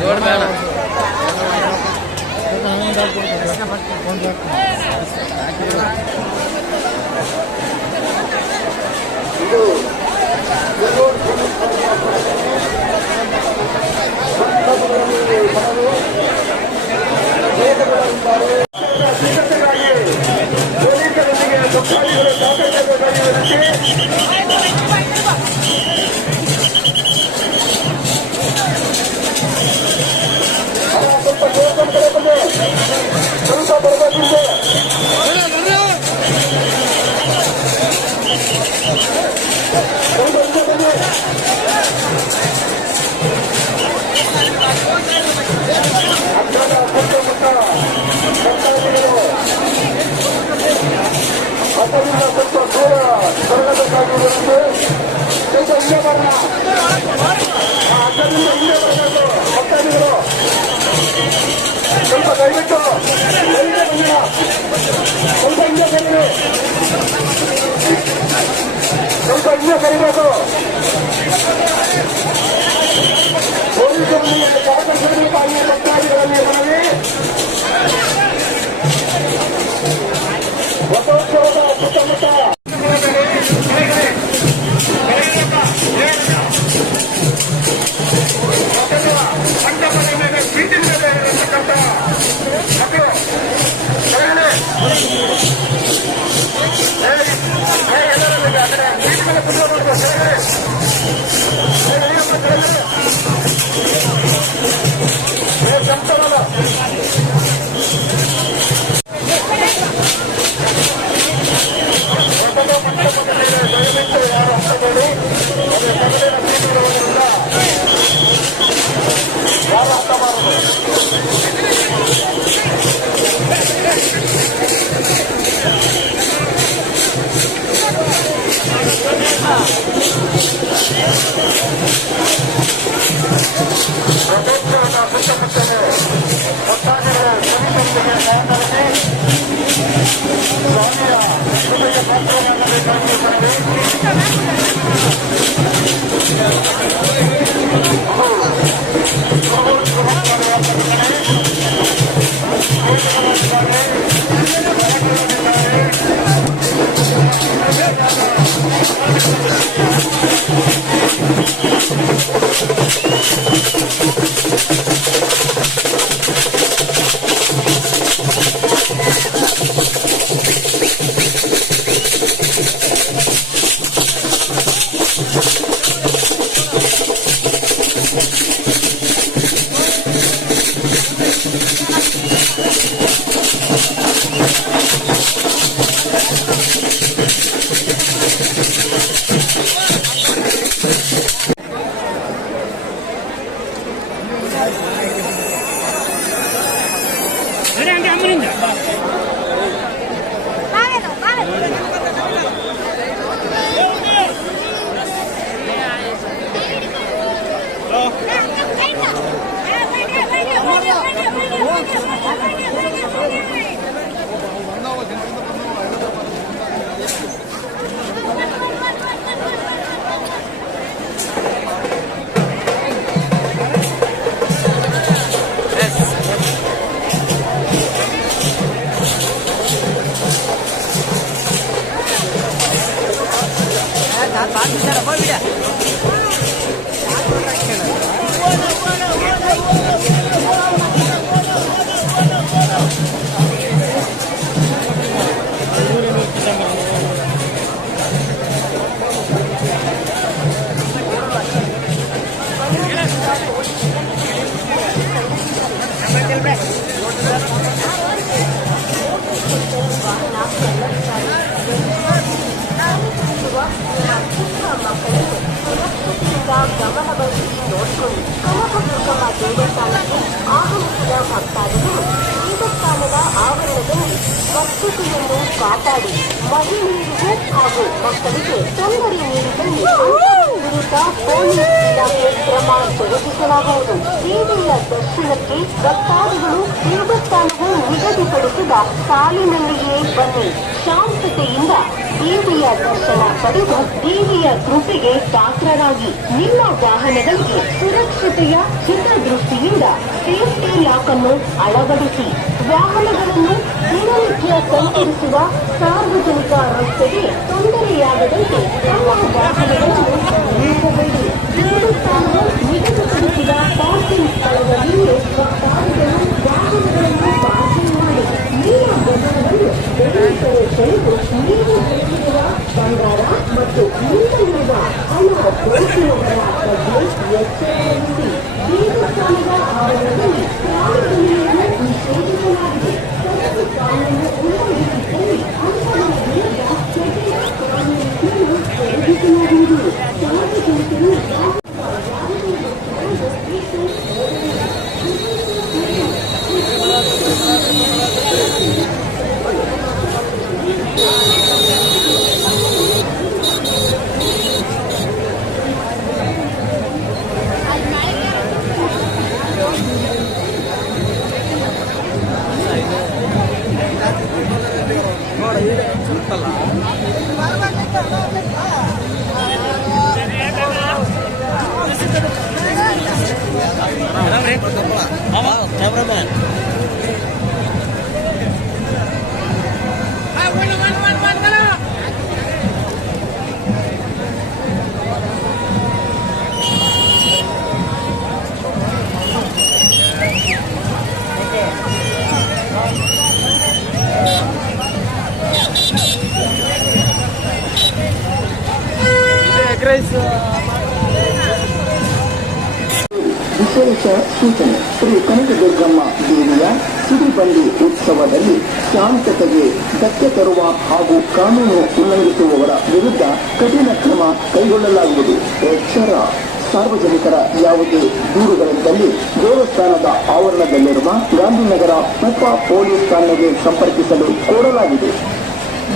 ಜೋಡ್ ಬೇಡ ಪ್ರಕೃತಿಯನ್ನು ಕಾಪಾಡಿ ಮಹಿಳೆಯರಿಗೂ ಹಾಗೂ ಮಕ್ಕಳಿಗೆ ತೊಂದರೆ ನೀಡಿದಲ್ಲಿ ವಿರುದ್ಧ ಪೊಲೀಸ್ ಇಲಾಖೆ ಕ್ರಮ ಜರುಗಿಸಲಾಗುವುದು. ದೇವಿಯ ದರ್ಶನಕ್ಕೆ ಭಕ್ತಾದಿಗಳು ದೇವಸ್ಥಾನವು ನಿಗದಿಪಡಿಸಿದ ಸಾಲಿನಲ್ಲಿಯೇ ಬನ್ನಿ. ಶಾಂತತೆಯಿಂದ ದೇವಿಯ ದರ್ಶನ ಪಡೆದು ದೇವಿಯ ಕೃಪೆಗೆ ಪಾತ್ರರಾಗಿ. ನಿಮ್ಮ ವಾಹನಗಳಿಗೆ ಸುರಕ್ಷತೆಯ ಹಿತದೃಷ್ಟಿಯಿಂದ ಸೇಫ್ಟಿ ಲಾಕ್ ಅನ್ನು ಅಳವಡಿಸಿ. ವಾಹನಗಳನ್ನು ದಿನನಿತ್ಯ ಸಂಚರಿಸುವ ಸಾರ್ವಜನಿಕ ರಸ್ತೆಗೆ ತೊಂದರೆಯಾಗದಂತೆ ತಮ್ಮ ವಾಹನಗಳನ್ನು ನಿಲ್ಲಿಸಬೇಡಿ. ದೇವಸ್ಥಾನವು ನಿಗದಿಪಡಿಸಿದ ಪಾರ್ಕಿಂಗ್ ಸ್ಥಳದಲ್ಲಿಯೇ ಭಕ್ತಾದಿಗಳು ವಾಹನಗಳನ್ನು ಪಾರ್ಕಿಂಗ್ ಮಾಡಿ. ನಿಮ್ಮ ಗಮನವನ್ನು ಬೇರೆ ಸೆಳೆದು ನೀವು ಗಳಿಸಿರುವ ಬಂಗಾರ ಮತ್ತು ಮುಂದಿರುವ ಹಣ ದೋಚುವವರ ಬಗ್ಗೆ ಎಚ್ಚರಿಕೆ. ದೇವಸ್ಥಾನದ ಆವರಣದಲ್ಲಿ ಪ್ರಾಣಿಗಳನ್ನು ನಿಷೇಧಿಸಲಾಗಿದೆ. ಸರಕು ಕಾನೂನು ಉಲ್ಲಂಘಿಸಿದ್ದಲ್ಲಿ ಅಂತಹ ವಿರುದ್ಧ ಕಠಿಣ ಕಾನೂನು ಜರುಗಿಸಲಾಗುವುದು. ಸಾರ್ವಜನಿಕರು ಕ್ಯಾಮ್ರಾಮನ್ ವಿಶೇಷ ಸೂಚನೆ. ಶ್ರೀ ಕನಕದುರ್ಗಮ್ಮ ದೇವಿಯ ಸಿಡಿಬಂಡಿ ಉತ್ಸವದಲ್ಲಿ ಶಾಂತತೆಗೆ ಧಕ್ಕೆ ತರುವ ಹಾಗೂ ಕಾನೂನು ಉಲ್ಲಂಘಿಸುವವರ ವಿರುದ್ಧ ಕಠಿಣ ಕ್ರಮ ಕೈಗೊಳ್ಳಲಾಗುವುದು. ಎಚ್ಚರ. ಸಾರ್ವಜನಿಕರ ಯಾವುದೇ ದೂರುಗಳಿದ್ದಲ್ಲಿ ದೇವಸ್ಥಾನದ ಆವರಣದಲ್ಲಿರುವ ಗಾಂಧಿನಗರ ಮೆಟ್ರೋ ಪೊಲೀಸ್ ಠಾಣೆಗೆ ಸಂಪರ್ಕಿಸಲು ಕೋರಲಾಗಿದೆ.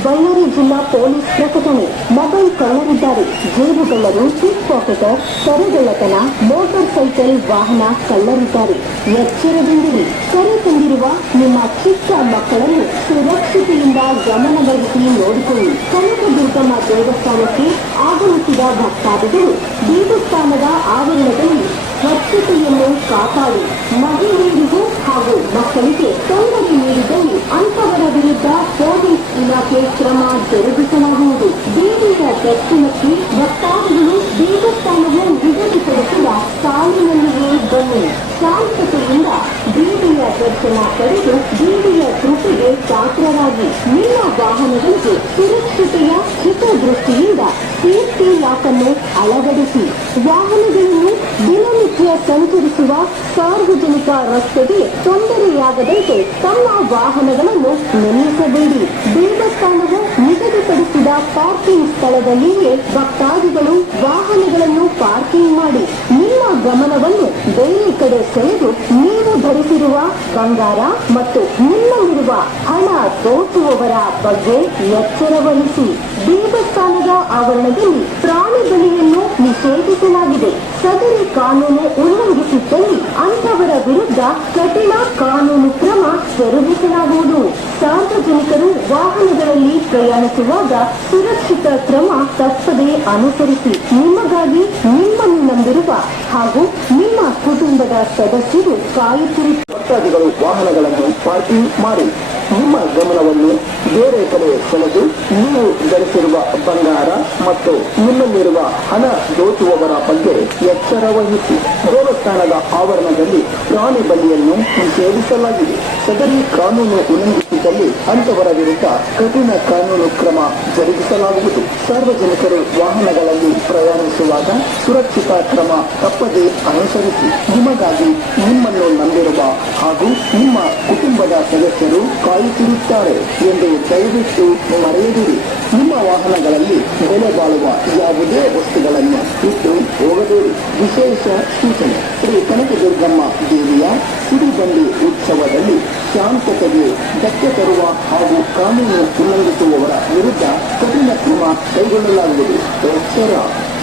ಬಳ್ಳಾರಿ ಜಿಲ್ಲಾ ಪೊಲೀಸ್ ಪ್ರಕಟಣೆ. ಮೊಬೈಲ್ ಕಳ್ಳರಿದ್ದಾರೆ. ಜೇಬುಗಳ್ಳರು, ಪಿಕ್ ಪಾಕೆಟರ್, ಕರೆಗಳ್ಳತನ, ಮೋಟಾರ್ ಸೈಕಲ್ ವಾಹನ ಕಳ್ಳರಿದ್ದಾರೆ. ಎಚ್ಚರದಿಂದಿರಿ. ಕರೆ ತಂದಿರುವ ನಿಮ್ಮ ಚಿಕ್ಕ ಮಕ್ಕಳನ್ನು ಸುರಕ್ಷತೆಯಿಂದ ಗಮನವಹಿಸಿ ನೋಡಿಕೊಳ್ಳಿ. ಕನಕದುರ್ಗಮ್ಮ ದೇವಸ್ಥಾನಕ್ಕೆ ಆಗಮಿಸಿದ ಭಕ್ತಾದಿಗಳು ದೇವಸ್ಥಾನದ ಆವರಣದಲ್ಲಿ ಸ್ವಚ್ಛತೆಯನ್ನು ಕಾಪಾಡಿ. ಮಹಿಳೆಯರಿಗೂ ಹಾಗೂ ಮಕ್ಕಳಿಗೆ ತೊಂದರೆ ನೀಡಿದಲ್ಲಿ ಅಂತವರ ವಿರುದ್ಧ ಪೊಲೀಸ್ ಇಲಾಖೆ ಕ್ರಮ ಜರುಗಿಸಲಾಗುವುದು. ದೇವಿಯ ದರ್ಶನಕ್ಕೆ ಭಕ್ತಾದಿಗಳು ದೇವಸ್ಥಾನವು ನಿಗದಿಪಡಿಸಿದ ಸಾಲಿನಲ್ಲಿಯೇ ಬನ್ನಿ. ಶಾಂತತೆಯಿಂದ ದೇವಿಯ ದರ್ಶನ ಪಡೆದು ದೇವಿಯ ಕೃಪೆಗೆ ಪಾತ್ರರಾಗಿ. ನಿಮ್ಮ ವಾಹನಗಳಿಗೆ ಸುರಕ್ಷತೆಯ ಹಿತದೃಷ್ಟಿಯಿಂದ ಸೇಫ್ಟಿ ಲಾಕ್ ಅನ್ನು ಅಳವಡಿಸಿ. ವಾಹನಗಳನ್ನು ದಿನನಿತ್ಯ ಸಂಚರಿಸುವ ಸಾರ್ವಜನಿಕ ರಸ್ತೆಗೆ ತೊಂದರೆಯಾಗದಂತೆ ತಮ್ಮ ವಾಹನಗಳನ್ನು ನಿಲ್ಲಿಸಬೇಡಿ. ದೇವಸ್ಥಾನವು ನಿಗದಿಪಡಿಸಿದ ಪಾರ್ಕಿಂಗ್ ಸ್ಥಳದಲ್ಲಿಯೇ ಭಕ್ತಾದಿಗಳು ವಾಹನಗಳನ್ನು ಪಾರ್ಕಿಂಗ್ ಮಾಡಿ. ನಿಮ್ಮ ಗಮನವನ್ನು ಬೇರೆ ಕಡೆ ಸೆಳೆದು ನೀವು ಧರಿಸಿರುವ ಬಂಗಾರ ಮತ್ತು ನಿಮ್ಮಲ್ಲಿರುವ ಹಣ ದೋಚುವವರ ಬಗ್ಗೆ ಎಚ್ಚರ ವಹಿಸಿ. ದೇವಸ್ಥಾನದ ಆವರಣದಲ್ಲಿ ಪ್ರಾಣಿ ಬಲಿಯನ್ನು ನಿಷೇಧಿಸಲಾಗಿದೆ. ಸದರಿ ಕಾನೂನು ಉಲ್ಲಂಘಿಸಿದ್ದಲ್ಲಿ ಅಂತವರ ವಿರುದ್ಧ ಕಠಿಣ ಕಾನೂನು ಕ್ರಮ ಜರುಗಿಸಲಾಗುವುದು. ಸಾರ್ವಜನಿಕರು ವಾಹನಗಳಲ್ಲಿ ಪ್ರಯಾಣಿಸುವಾಗ ಸುರಕ್ಷಿತ ಕ್ರಮ ತಪ್ಪದೇ ಅನುಸರಿಸಿ. ನಿಮಗಾಗಿ ನಿಮ್ಮನ್ನು ನಂಬಿರುವ ಹಾಗೂ ನಿಮ್ಮ ಕುಟುಂಬದ ಸದಸ್ಯರು ಕಾಯುತ್ತಿರುತ್ತಾರೆ. ಭಕ್ತಾದಿಗಳು ವಾಹನಗಳನ್ನು ಪಾರ್ಕಿಂಗ್ ಮಾಡಿ. ನಿಮ್ಮ ಗಮನವನ್ನು ಬೇರೆ ಕಡೆ ಸೆಳೆದು ನೀವು ಧರಿಸಿರುವ ಬಂಗಾರ ಮತ್ತು ನಿಮ್ಮಲ್ಲಿರುವ ಹಣ ದೋಚುವವರ ಬಗ್ಗೆ ಎಚ್ಚರ ವಹಿಸಿ. ದೇವಸ್ಥಾನದ ಆವರಣದಲ್ಲಿ ಪ್ರಾಣಿ ಬಲಿಯನ್ನು ನಿಷೇಧಿಸಲಾಗಿದೆ. ಸದರಿ ಕಾನೂನು ಉಲ್ಲಂಘಿಸಿದಲ್ಲಿ ಅಂತವರ ವಿರುದ್ಧ ಕಠಿಣ ಕಾನೂನು ಕ್ರಮ ಜರುಗಿಸಲಾಗುವುದು. ಸಾರ್ವಜನಿಕರು ವಾಹನಗಳಲ್ಲಿ ಪ್ರಯಾಣಿಸುವಾಗ ಸುರಕ್ಷಿತ ಕ್ರಮ ತಪ್ಪದೇ ಅನುಸರಿಸಿ. ನಿಮಗಾಗಿ ನಿಮ್ಮನ್ನು ನಂಬಿರುವ ಹಾಗೂ ನಿಮ್ಮ ಕುಟುಂಬದ ಸದಸ್ಯರು ಕಾಯುತ್ತಿರುತ್ತಾರೆ ಎಂದು ದಯವಿಟ್ಟು ಮರೆಯದಿರಿ. ನಿಮ್ಮ ವಾಹನಗಳಲ್ಲಿ ಬೆಲೆ ಬಾಳುವ ಯಾವುದೇ ವಸ್ತುಗಳನ್ನು ಇಟ್ಟು ಹೋಗಬೇಡಿ. ವಿಶೇಷ ಸೂಚನೆ. ಶ್ರೀ ಕನಕದುರ್ಗಮ್ಮ ದೇವಿಯ ಸಿಡಿಬಂಡಿ ಉತ್ಸವದಲ್ಲಿ ಶಾಂತತೆಗೆ ಧಕ್ಕೆ ತರುವ ಹಾಗೂ ಕಾನೂನು ಉಲ್ಲಂಘಿಸುವವರ ವಿರುದ್ಧ ಕಠಿಣ ಕ್ರಮ ಕೈಗೊಳ್ಳಲಾಗುವುದು. ಎಚ್ಚರ.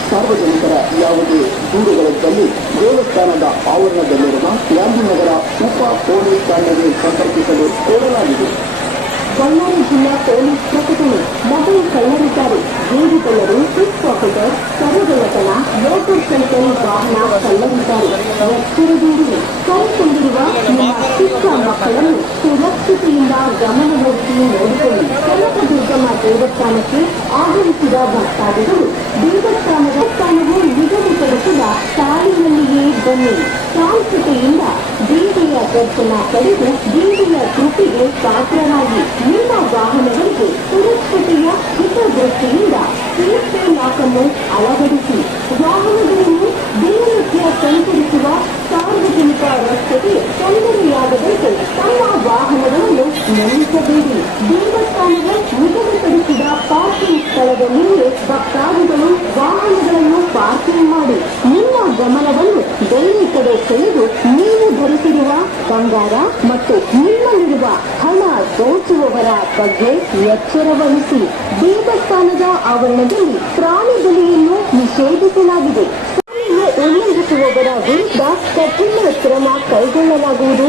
ಸಾರ್ವಜನಿಕರ ಯಾವುದೇ ದೂರುಗಳಿದ್ದಲ್ಲಿ ದೇವಸ್ಥಾನದ ಆವರಣದಲ್ಲಿರುವ ಗಾಂಧಿನಗರ ಉಪ ಪೊಲೀಸ್ ಠಾಣೆಗೆ ಸಂಪರ್ಕಿಸಲು ಕೋರಲಾಗಿದೆ. ಬಳ್ಳಾರಿ ಜಿಲ್ಲಾ ಪೊಲೀಸ್ ಪ್ರಕಟಣೆ. ಮೊಬೈಲ್ ಕಳ್ಳರಿದ್ದಾರೆ. ಜೇಬುಗಳ್ಳರು, ಪಿಕ್ ಪಾಕೆಟರ್, ಸರಗಳ್ಳತನ, ಮೋಟಾರ್ ಸೈಕಲ್ ವಾಹನ ಕಳ್ಳರಿದ್ದಾರೆ. ಎಚ್ಚರದಿಂದಿರಿ. ಕೈಕೊಂಡಿರುವ ನಿಮ್ಮ ಚಿಕ್ಕ ಮಕ್ಕಳನ್ನು ಸುರಕ್ಷತೆಯಿಂದ ಗಮನಹರಿಸಿ ನೋಡಿಕೊಳ್ಳಿ. ಕನಕದುರ್ಗಮ್ಮ ದೇವಸ್ಥಾನಕ್ಕೆ ಆಗಮಿಸಿದ ಭಕ್ತಾದಿಗಳು ದೇವಸ್ಥಾನವು ನಿಗದಿಪಡಿಸಿದ ಸಾಲಿನಲ್ಲಿಯೇ ಬನ್ನಿ. ಶಾಂತತೆಯಿಂದ ದೇವಿಯ ದರ್ಶನ ಪಡೆದು ದೇವಿಯ ಕೃಪೆಗೆ ಪಾತ್ರರಾಗಿ ನಿಮ್ಮ ವಾಹನಗಳಿಗೆ ಸುರಕ್ಷತೆಯ ಹಿತದೃಷ್ಟಿಯಿಂದ ಸೇಫ್ಟಿ ಲಾಕ್ ಅನ್ನು ಅಳವಡಿಸಿ. ವಾಹನಗಳನ್ನು ದಿನನಿತ್ಯ ಸಂಚರಿಸುವ ಸಾರ್ವಜನಿಕ ರಸ್ತೆಗೆ ತೊಂದರೆಯಾಗದಂತೆ ತಮ್ಮ ವಾಹನಗಳನ್ನು ನಿಲ್ಲಿಸಬೇಡಿ. ದೇವಸ್ಥಾನದ ನಿಗದಿಪಡಿಸಿದ ಪಾರ್ಕಿಂಗ್ ಸ್ಥಳದಲ್ಲಿಯೇ ಭಕ್ತಾದಿಗಳು ವಾಹನಗಳನ್ನು ಪಾರ್ಕಿಂಗ್ ಮಾಡಿ ನಿಮ್ಮ ಗಮನವನ್ನು ಬೇರೆ ಕಡೆ ಸೆಳೆದು ನೀವು ಧರಿಸಿರುವ ಬಂಗಾರ ಮತ್ತು ನಿಮ್ಮಲ್ಲಿರುವ ಹಣ ದೋಚುವವರ ಬಗ್ಗೆ ಎಚ್ಚರ ವಹಿಸಿ. ದೇವಸ್ಥಾನದ ಆವರಣದಲ್ಲಿ ಪ್ರಾಣಿ ಬಲಿಯನ್ನು ನಿಷೇಧಿಸಲಾಗಿದೆ. ಉಲ್ಲಂಘಿಸುವವರ ವಿರುದ್ಧ ಕಠಿಣ ಕ್ರಮ ಕೈಗೊಳ್ಳಲಾಗುವುದು.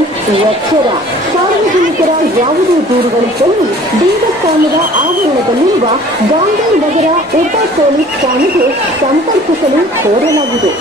ಎಚ್ಚರ. ಸಾರ್ವಜನಿಕರ ಯಾವುದೇ ದೂರುಗಳಿದ್ದಲ್ಲಿ ದೇವಸ್ಥಾನದ ಆವರಣದಲ್ಲಿರುವ ಗಾಂಧಿನಗರ ಉಪ ಪೊಲೀಸ್ ಠಾಣೆಗೆ ಸಂಪರ್ಕಿಸಲು ಕೋರಲಾಗಿದೆ.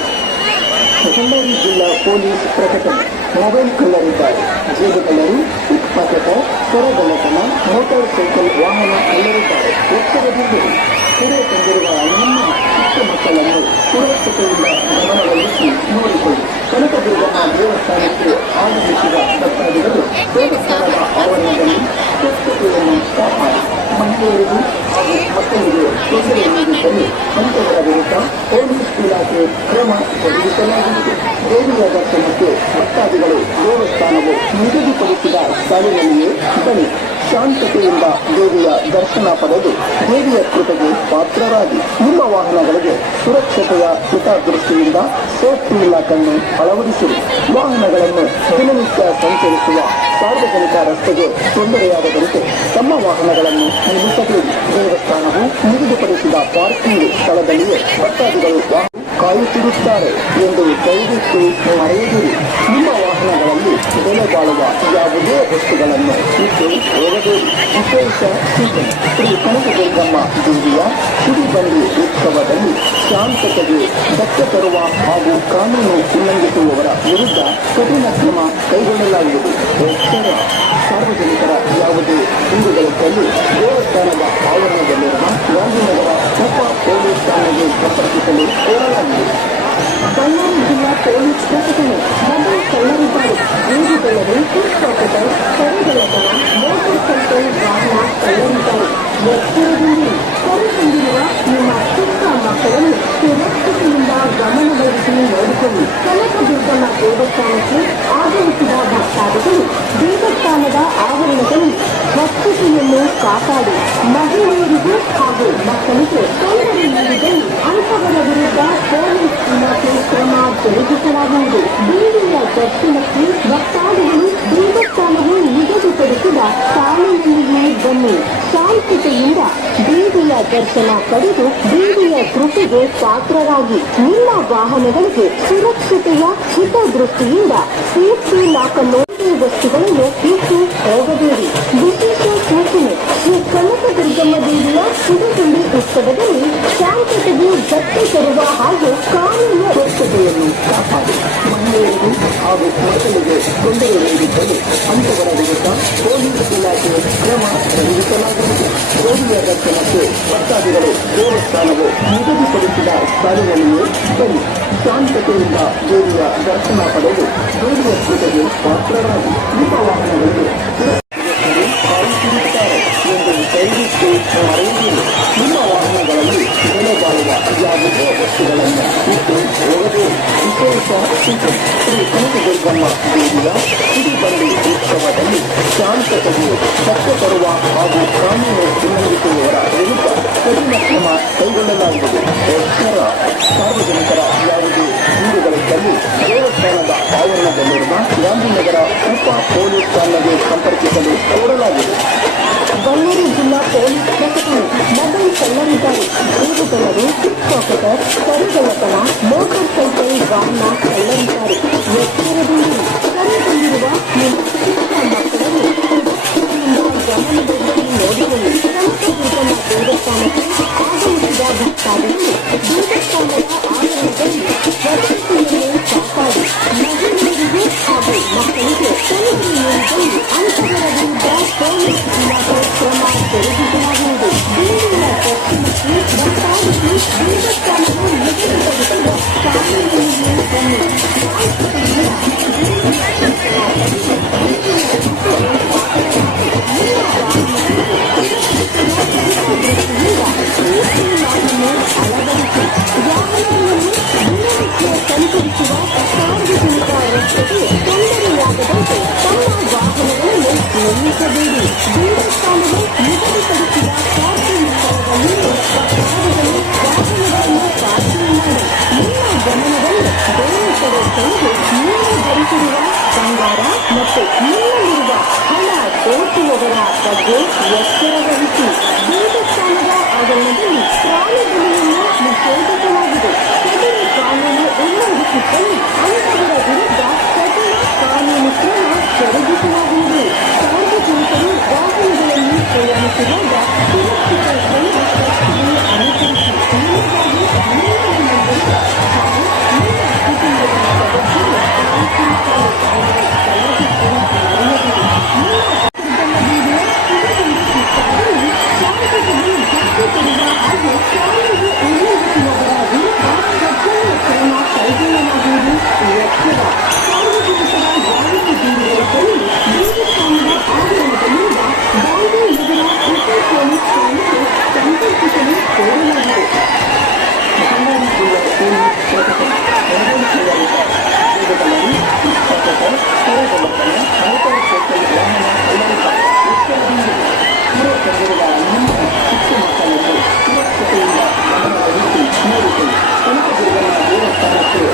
ಬಳ್ಳಾರಿ ಜಿಲ್ಲಾ ಪೊಲೀಸ್ ಪ್ರಕಟಣೆ. ಮೊಬೈಲ್ ಕಳ್ಳರಿದ್ದಾರೆ. ಜೇಬುಗಳ್ಳರು, ಪಿಕ್ ಪಾಕೆಟರ್, ಸರಗಳ್ಳತನ, ಮೋಟಾರ್ ಸೈಕಲ್ ವಾಹನ ಕಳ್ಳರಿದ್ದಾರೆ. ಎಚ್ಚರದಿಂದಿರಿ. ಕೆರೆ ತಂದಿರುವ ನಿಮ್ಮ ಚಿಕ್ಕ ಮಕ್ಕಳನ್ನು ಸುರಕ್ಷತೆಯಿಂದ ಗಮನವಹಿಸಿ ನೋಡಿಕೊಳ್ಳಿ. ಕನಕದುರ್ಗಮ್ಮ ದೇವಸ್ಥಾನಕ್ಕೆ ಆಗಮಿಸಿದ ಭಕ್ತಾದಿಗಳು ದೇವಸ್ಥಾನದ ಆವರಣದಲ್ಲಿ ಸ್ವಚ್ಛತೆಯನ್ನು ಕಾಪಾಡಿ. ಮಹಿಳೆಯರಿಗೂ ಹಾಗೂ ಮಕ್ಕಳಿಗೆ ತೊಂದರೆ ನೀಡಿದ್ದಲ್ಲಿ ಅಂಥವರ ವಿರುದ್ಧ ಪೊಲೀಸ್ ಇಲಾಖೆ ಕ್ರಮ ಜರುಗಿಸಲಾಗುವುದು. ದೇವಿಯ ದರ್ಶನಕ್ಕೆ ಭಕ್ತಾದಿಗಳು ದೇವಸ್ಥಾನವು ನಿಗದಿಪಡಿಸಿದ ಸಾಲಿನಲ್ಲಿಯೇ ಬನ್ನಿ. ಶಾಂತತೆಯಿಂದ ದೇವಿಯ ದರ್ಶನ ಪಡೆದು ದೇವಿಯ ಕೃಪೆಗೆ ಪಾತ್ರರಾಗಿ ನಿಮ್ಮ ವಾಹನಗಳಿಗೆ ಸುರಕ್ಷತೆಯ ಹಿತದೃಷ್ಟಿಯಿಂದ ಸೇಫ್ಟಿ ಲಾಕ್ ಅನ್ನು ಅಳವಡಿಸಿರಿ. ವಾಹನಗಳನ್ನು ದಿನನಿತ್ಯ ಸಂಚರಿಸುವ ಸಾರ್ವಜನಿಕ ರಸ್ತೆಗೆ ತೊಂದರೆಯಾಗದಂತೆ ತಮ್ಮ ವಾಹನಗಳನ್ನು ನಿಲ್ಲಿಸಬೇಡಿ. ದೇವಸ್ಥಾನವು ನಿಗದಿಪಡಿಸಿದ ಪಾರ್ಕಿಂಗ್ ಸ್ಥಳದಲ್ಲಿಯೇ ಭಕ್ತಾದಿಗಳು ಕಾಯುತ್ತಿರುತ್ತಾರೆ ಎಂದು ದಯವಿಟ್ಟು ಮರೆಯದಿರಿ. ನಿಮ್ಮ ವಾಹನಗಳಲ್ಲಿ ಬೆಲೆ ಬಾಳುವ ಯಾವುದೇ ವಸ್ತುಗಳನ್ನು ಇಟ್ಟು ಹೋಗಬೇಡಿ. ವಿಶೇಷ ಸೂಚನೆ. ಶ್ರೀ ಕನಕದುರ್ಗಮ್ಮ ದೇವಿಯ ಸಿಡಿಬಂಡಿ ಉತ್ಸವದಲ್ಲಿ ಶಾಂತತೆಗೆ ಧಕ್ಕೆ ತರುವ ಹಾಗೂ ಕಾನೂನು ಉಲ್ಲಂಘಿಸುವವರ ವಿರುದ್ಧ ಕಠಿಣ ಕ್ರಮ ಕೈಗೊಳ್ಳಲಾಗುವುದು. ಎಚ್ಚರ. ಸಾರ್ವಜನಿಕರ ಯಾವುದೇ ದೂರುಗಳಿದ್ದಲ್ಲಿ ದೇವಸ್ಥಾನದ ಆವರಣದಲ್ಲಿರುವ ಗಾಂಧಿನಗರ ಉಪ ಪೊಲೀಸ್ ಠಾಣೆಗೆ ಸಂಪರ್ಕಿಸಲು ಕೋರಲಾಗಿದೆ. ಬಳ್ಳಾರಿ ಜಿಲ್ಲಾ ಪೊಲೀಸ್ ಪ್ರಕಟಣೆ. ಮೊಬೈಲ್ ಕಳ್ಳರಿದ್ದಾರೆ. ಜೇಬುಗಳ್ಳರು, ಪಿಕ್ ಪಾಕೆಟರ್, ಸರಗಳ್ಳತನ, ಮೋಟಾರ್ ಸೈಕಲ್ ವಾಹನ ಕಳ್ಳರಿದ್ದಾರೆ. ಎಚ್ಚರದಿಂದಿರಿ. ಕರೆತಂದಿರುವ ನಿಮ್ಮ ಚಿಕ್ಕ ಮಕ್ಕಳನ್ನು ಸುರಕ್ಷತೆಯಿಂದ ಗಮನಹರಿಸಿ ನೋಡಿಕೊಳ್ಳಿ. ಕನಕದುರ್ಗಮ್ಮ ದೇವಸ್ಥಾನಕ್ಕೆ ಆಗಮಿಸಿದ ಭಕ್ತಾದಿಗಳು ದೇವಸ್ಥಾನದ ಆವರಣದಲ್ಲಿ ಸ್ವಚ್ಛತೆಯನ್ನು ಕಾಪಾಡಿ. ಮಹಿಳೆಯರಿಗೂ ಹಾಗೂ ಮಕ್ಕಳಿಗೆ ತೊಂದರೆ ನೀಡಿದಲ್ಲಿ ಅಂಥವರ ವಿರುದ್ಧ ಪೊಲೀಸ್ ಇಲಾಖೆ ಕ್ರಮ ಜರುಗಿಸಲಾಗುವುದು. ದೇವಿಯ ದರ್ಶನಕ್ಕೆ ಭಕ್ತಾದಿಗಳು ದೇವಸ್ಥಾನವು ನಿಗದಿಪಡಿಸಿದ ಸಾಲಿನಲ್ಲಿಯೇ ಬನ್ನಿ. ಶಾಂತತೆಯಿಂದ ದೇವಿಯ ದರ್ಶನ ಪಡೆದು ದೇವಿಯ ಕೃಪೆಗೆ ಪಾತ್ರರಾಗಿ ನಿಮ್ಮ ವಾಹನಗಳಿಗೆ ಸುರಕ್ಷತೆಯ ಹಿತದೃಷ್ಟಿಯಿಂದ ಸೇಫ್ಟಿ ಲಾಕ್ ಅನ್ನು ವಸ್ತುಗಳನ್ನು ಇಟ್ಟು ಹೋಗಬೇಡಿ. ವಿಶೇಷ ಸೂಚನೆ. ಶ್ರೀ ಕನಕದುರ್ಗಮ್ಮ ದೇವಿಯ ಸಿಡಿಬಂಡಿ ಉತ್ಸವದಲ್ಲಿ ಶಾಂತತೆಗೆ ಧಕ್ಕೆ ತರುವ ಹಾಗೂ ಕಾನೂನು ಸ್ವಚ್ಛತೆಯನ್ನು ಕಾಪಾಡಿ. ಮಹಿಳೆಯರಿಗೂ ಹಾಗೂ ಮಕ್ಕಳಿಗೆ ತೊಂದರೆ ನೀಡಿದ್ದಲ್ಲಿ ಅಂಥವರ ವಿರುದ್ಧ ಪೊಲೀಸ್ ಇಲಾಖೆ ಕ್ರಮ ಜರುಗಿಸಲಾಗುವುದು. ದೇವಿಯ ದರ್ಶನಕ್ಕೆ ಭಕ್ತಾದಿಗಳು ದೇವಸ್ಥಾನವು ನಿಗದಿಪಡಿಸಿದ ಸಾಲಿನಲ್ಲಿಯೇ ಬನ್ನಿ. ಶಾಂತತೆಯಿಂದ ದೇವಿಯ ದರ್ಶನ ಪಡೆದು ದೇವಿಯ ಕೃಪೆಗೆ ಪಾತ್ರರಾಗಿ ನಿಮ್ಮ ವಾಹನಗಳಿಗೆ ಕಾಯುತ್ತಿರುತ್ತಾರೆ ಎಂದು ದಯವಿಟ್ಟು ಮರೆಯದಿರಿ. ನಿಮ್ಮ ವಾಹನಗಳಲ್ಲಿ ಬೆಲೆ ಬಾಳುವ ಯಾವುದೇ ವಸ್ತುಗಳನ್ನು ಇಟ್ಟು ಹೋಗಬೇಕು. ವಿಶೇಷ ಸೂಚನೆ. ಶ್ರೀ ಕನಕದುರ್ಗಮ್ಮ ದೇವಿಯ ಸಿಡಿಬಂಡಿ ಉತ್ಸವದಲ್ಲಿ ಶಾಂತತೆಗೆ ಧಕ್ಕೆ ತರುವ ಹಾಗೂ ಕಾನೂನು ಉಲ್ಲಂಘಿಸುವವರ ವಿರುದ್ಧ ಕಠಿಣ ಕ್ರಮ ಕೈಗೊಳ್ಳಲಾಗುವುದು. ಎಚ್ಚರ. ಸಾರ್ವಜನಿಕರ ಯಾವುದೇ ದೂರುಗಳಿದ್ದಲ್ಲಿ ದೇವಸ್ಥಾನದ ಆವರಣದಲ್ಲಿರುವ ಗಾಂಧಿನಗರ ಉಪ ಪೊಲೀಸ್ ಠಾಣೆಗೆ ಸಂಪರ್ಕಿಸಲು ಕೋರಲಾಗಿದೆ. ಬಳ್ಳಾರಿ ಜಿಲ್ಲಾ ಪೊಲೀಸ್ ಪ್ರಕಟಣೆ. ಮೊಬೈಲ್ ಕಳ್ಳರಿದ್ದಾರೆ. ಜೇಬುಗಳ್ಳರು, ಪಿಕ್ ಪಾಕೆಟರ್, ಸ್ಕೂಟರ್, ಕರುಗಳತನ, ಮೋಟಾರ್ ಸೈಕಲ್ ವಾಹನ ಕಳ್ಳರಿದ್ದಾರೆ. ಎಚ್ಚರದಿಂದ ಕರೆತಂದಿರುವ ನಿಮ್ಮ ಚಿಕ್ಕ ಮಕ್ಕಳನ್ನು ಗಮನದಲ್ಲಿ ನೋಡಿಕೊಳ್ಳಿ. ಕನಕದುರ್ಗಮ್ಮ ದೇವಸ್ಥಾನಕ್ಕೆ ಆಗಮಿಸಿದ ಭಕ್ತಾದಿಗಳು ದೇವಸ್ಥಾನದ ಆವರಣದಲ್ಲಿ ಸ್ವಚ್ಛತೆಯನ್ನು ಕಾಪಾಡಿ ಮಹಿಳೆಯರಿಗೆ ಹಾಗೂ ಮಕ್ಕಳಿಗೆ ಸಲಹೆ ನೀಡಿದಲ್ಲಿ ಅಂತವರ ವಿರುದ್ಧ ಪೊಲೀಸ್ ಇಲಾಖೆ ಕ್ರಮ ಜರುಗಿಸಲಾಗುವುದು. ದೇವಿಯ ದರ್ಶನಕ್ಕೆ ಭಕ್ತಾದಿಗಳು ದೇವಸ್ಥಾನವು ನಿಗದಿಪಡಿಸಿದ ಕಾನೂನಿಗೆ ಬನ್ನಿ. ಸಂಚರಿಸುವ ಸಾರ್ವಜನಿಕ ರಸ್ತೆಗೆ ತೊಂದರೆಯಾಗದಂತೆ ತಮ್ಮ ವಾಹನಗಳನ್ನು ನಿಲ್ಲಿಸಬೇಡಿ. ದೇವಸ್ಥಾನದ ನಿಗದಿಪಡಿಸಿದ ಪಾರ್ಕಿಂಗ್ ಸ್ಥಳದಲ್ಲಿ ವಾಹನಗಳನ್ನು ಪಾರ್ಕಿಂಗ್ ಮಾಡಿ. ನಿಮ್ಮ ಗಮನವನ್ನು ಬೇರೆ ಕಡೆ ತಂದು ನೀವು ಧರಿಸಿರುವ ಬಂಗಾರ ಮತ್ತು ನಿಮ್ಮಲ್ಲಿರುವ ಹಣ ದೋಚುವವರ ಬಗ್ಗೆ ಎಚ್ಚರ ವಹಿಸಿ. ದೇವಸ್ಥಾನದ ಆವರಣದಲ್ಲಿ ಪ್ರಾಣಿ ಬಲಿಯನ್ನು ನಿಷೇಧಿಸಲಾಗಿದೆ. ಸದರಿ ಕಾನೂನು ಉಲ್ಲಂಘಿಸಿದ್ದಲ್ಲಿ ಅಂತವರ ವಿರುದ್ಧ ಕಠಿಣ ಕಾನೂನು ಕ್ರಮ ಜರುಗಿಸಲಾಗುವುದು. ಸಾರ್ವಜನಿಕರು ವಾಹನಗಳಲ್ಲಿ ಪ್ರಯಾಣಿಸುವಾಗ ಸುರಕ್ಷಿತ ಕ್ರಮಗಳನ್ನು ಅನುಸರಿಸಿ. ನಿಮಗಾಗಿ ಹಾಗೂ ನಿಮ್ಮ ಕುಟುಂಬದ ಸದಸ್ಯರು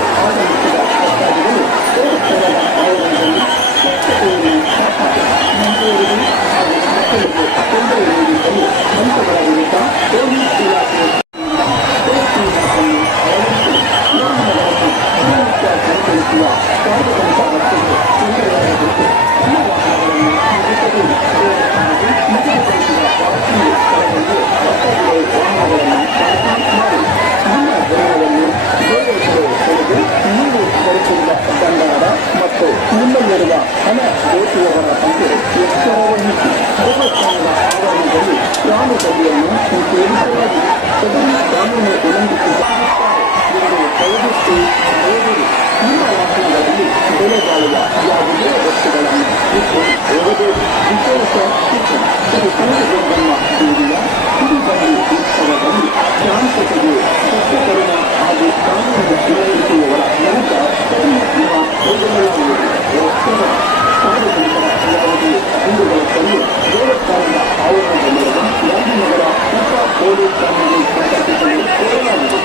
ನಿಮ್ಮಲ್ಲಿರುವ ಹಣ ದೋಚುವವರ ಬಗ್ಗೆ ಎಚ್ಚರ ವಹಿಸಿ. ದೇವಸ್ಥಾನದ ಆವರಣದಲ್ಲಿ ಪ್ರಾಣಿ ಬಲಿಯನ್ನು ನಿಷೇಧಿಸಲಾಗಿದೆ. ಸದರಿ ಕಾನೂನು ಉಲ್ಲಂಘಿಸಿದ್ದಾರೆ ಎಂದು ದಯವಿಟ್ಟು ಮರೆಯಬೇಡಿ. ನಿಮ್ಮ ವಾಹನಗಳಲ್ಲಿ ಬೆಲೆ ಬಾಳುವ ಯಾವುದೇ ವಸ್ತುಗಳನ್ನು ಇಟ್ಟು ಹೋಗಬೇಕು. ವಿಶೇಷ ಸೂಚನೆ: ಶ್ರೀ ಕನಕದುರ್ಗಮ್ಮ ದೇವಿಯ ಸಿರಿಬಲಿ ಉತ್ಸವದಲ್ಲಿ ಶಾಂತತೆಗೆ ಸತ್ಯಕರುಣ ಹಾಗೂ ಕಾನೂನು ನಿರ್ವಹಿಸುವವರ ವಿರುದ್ಧ ಕಠಿಣ ಕ್ರಮ ಕೈಗೊಳ್ಳಲಾಗುವುದು. ಸಾರ್ವಜನಿಕರ ಯಾವುದೇ ಹಿಂದೂಗಳನ್ನು ದೇವಸ್ಥಾನದ ಆವರಣದಲ್ಲಿರುವ ಗಾಂಧಿನಗರ ಉಪ ಪೊಲೀಸ್ ಠಾಣೆಗೆ ಸಂಪರ್ಕಿಸಲು ಕೋರಲಾಗಿದೆ.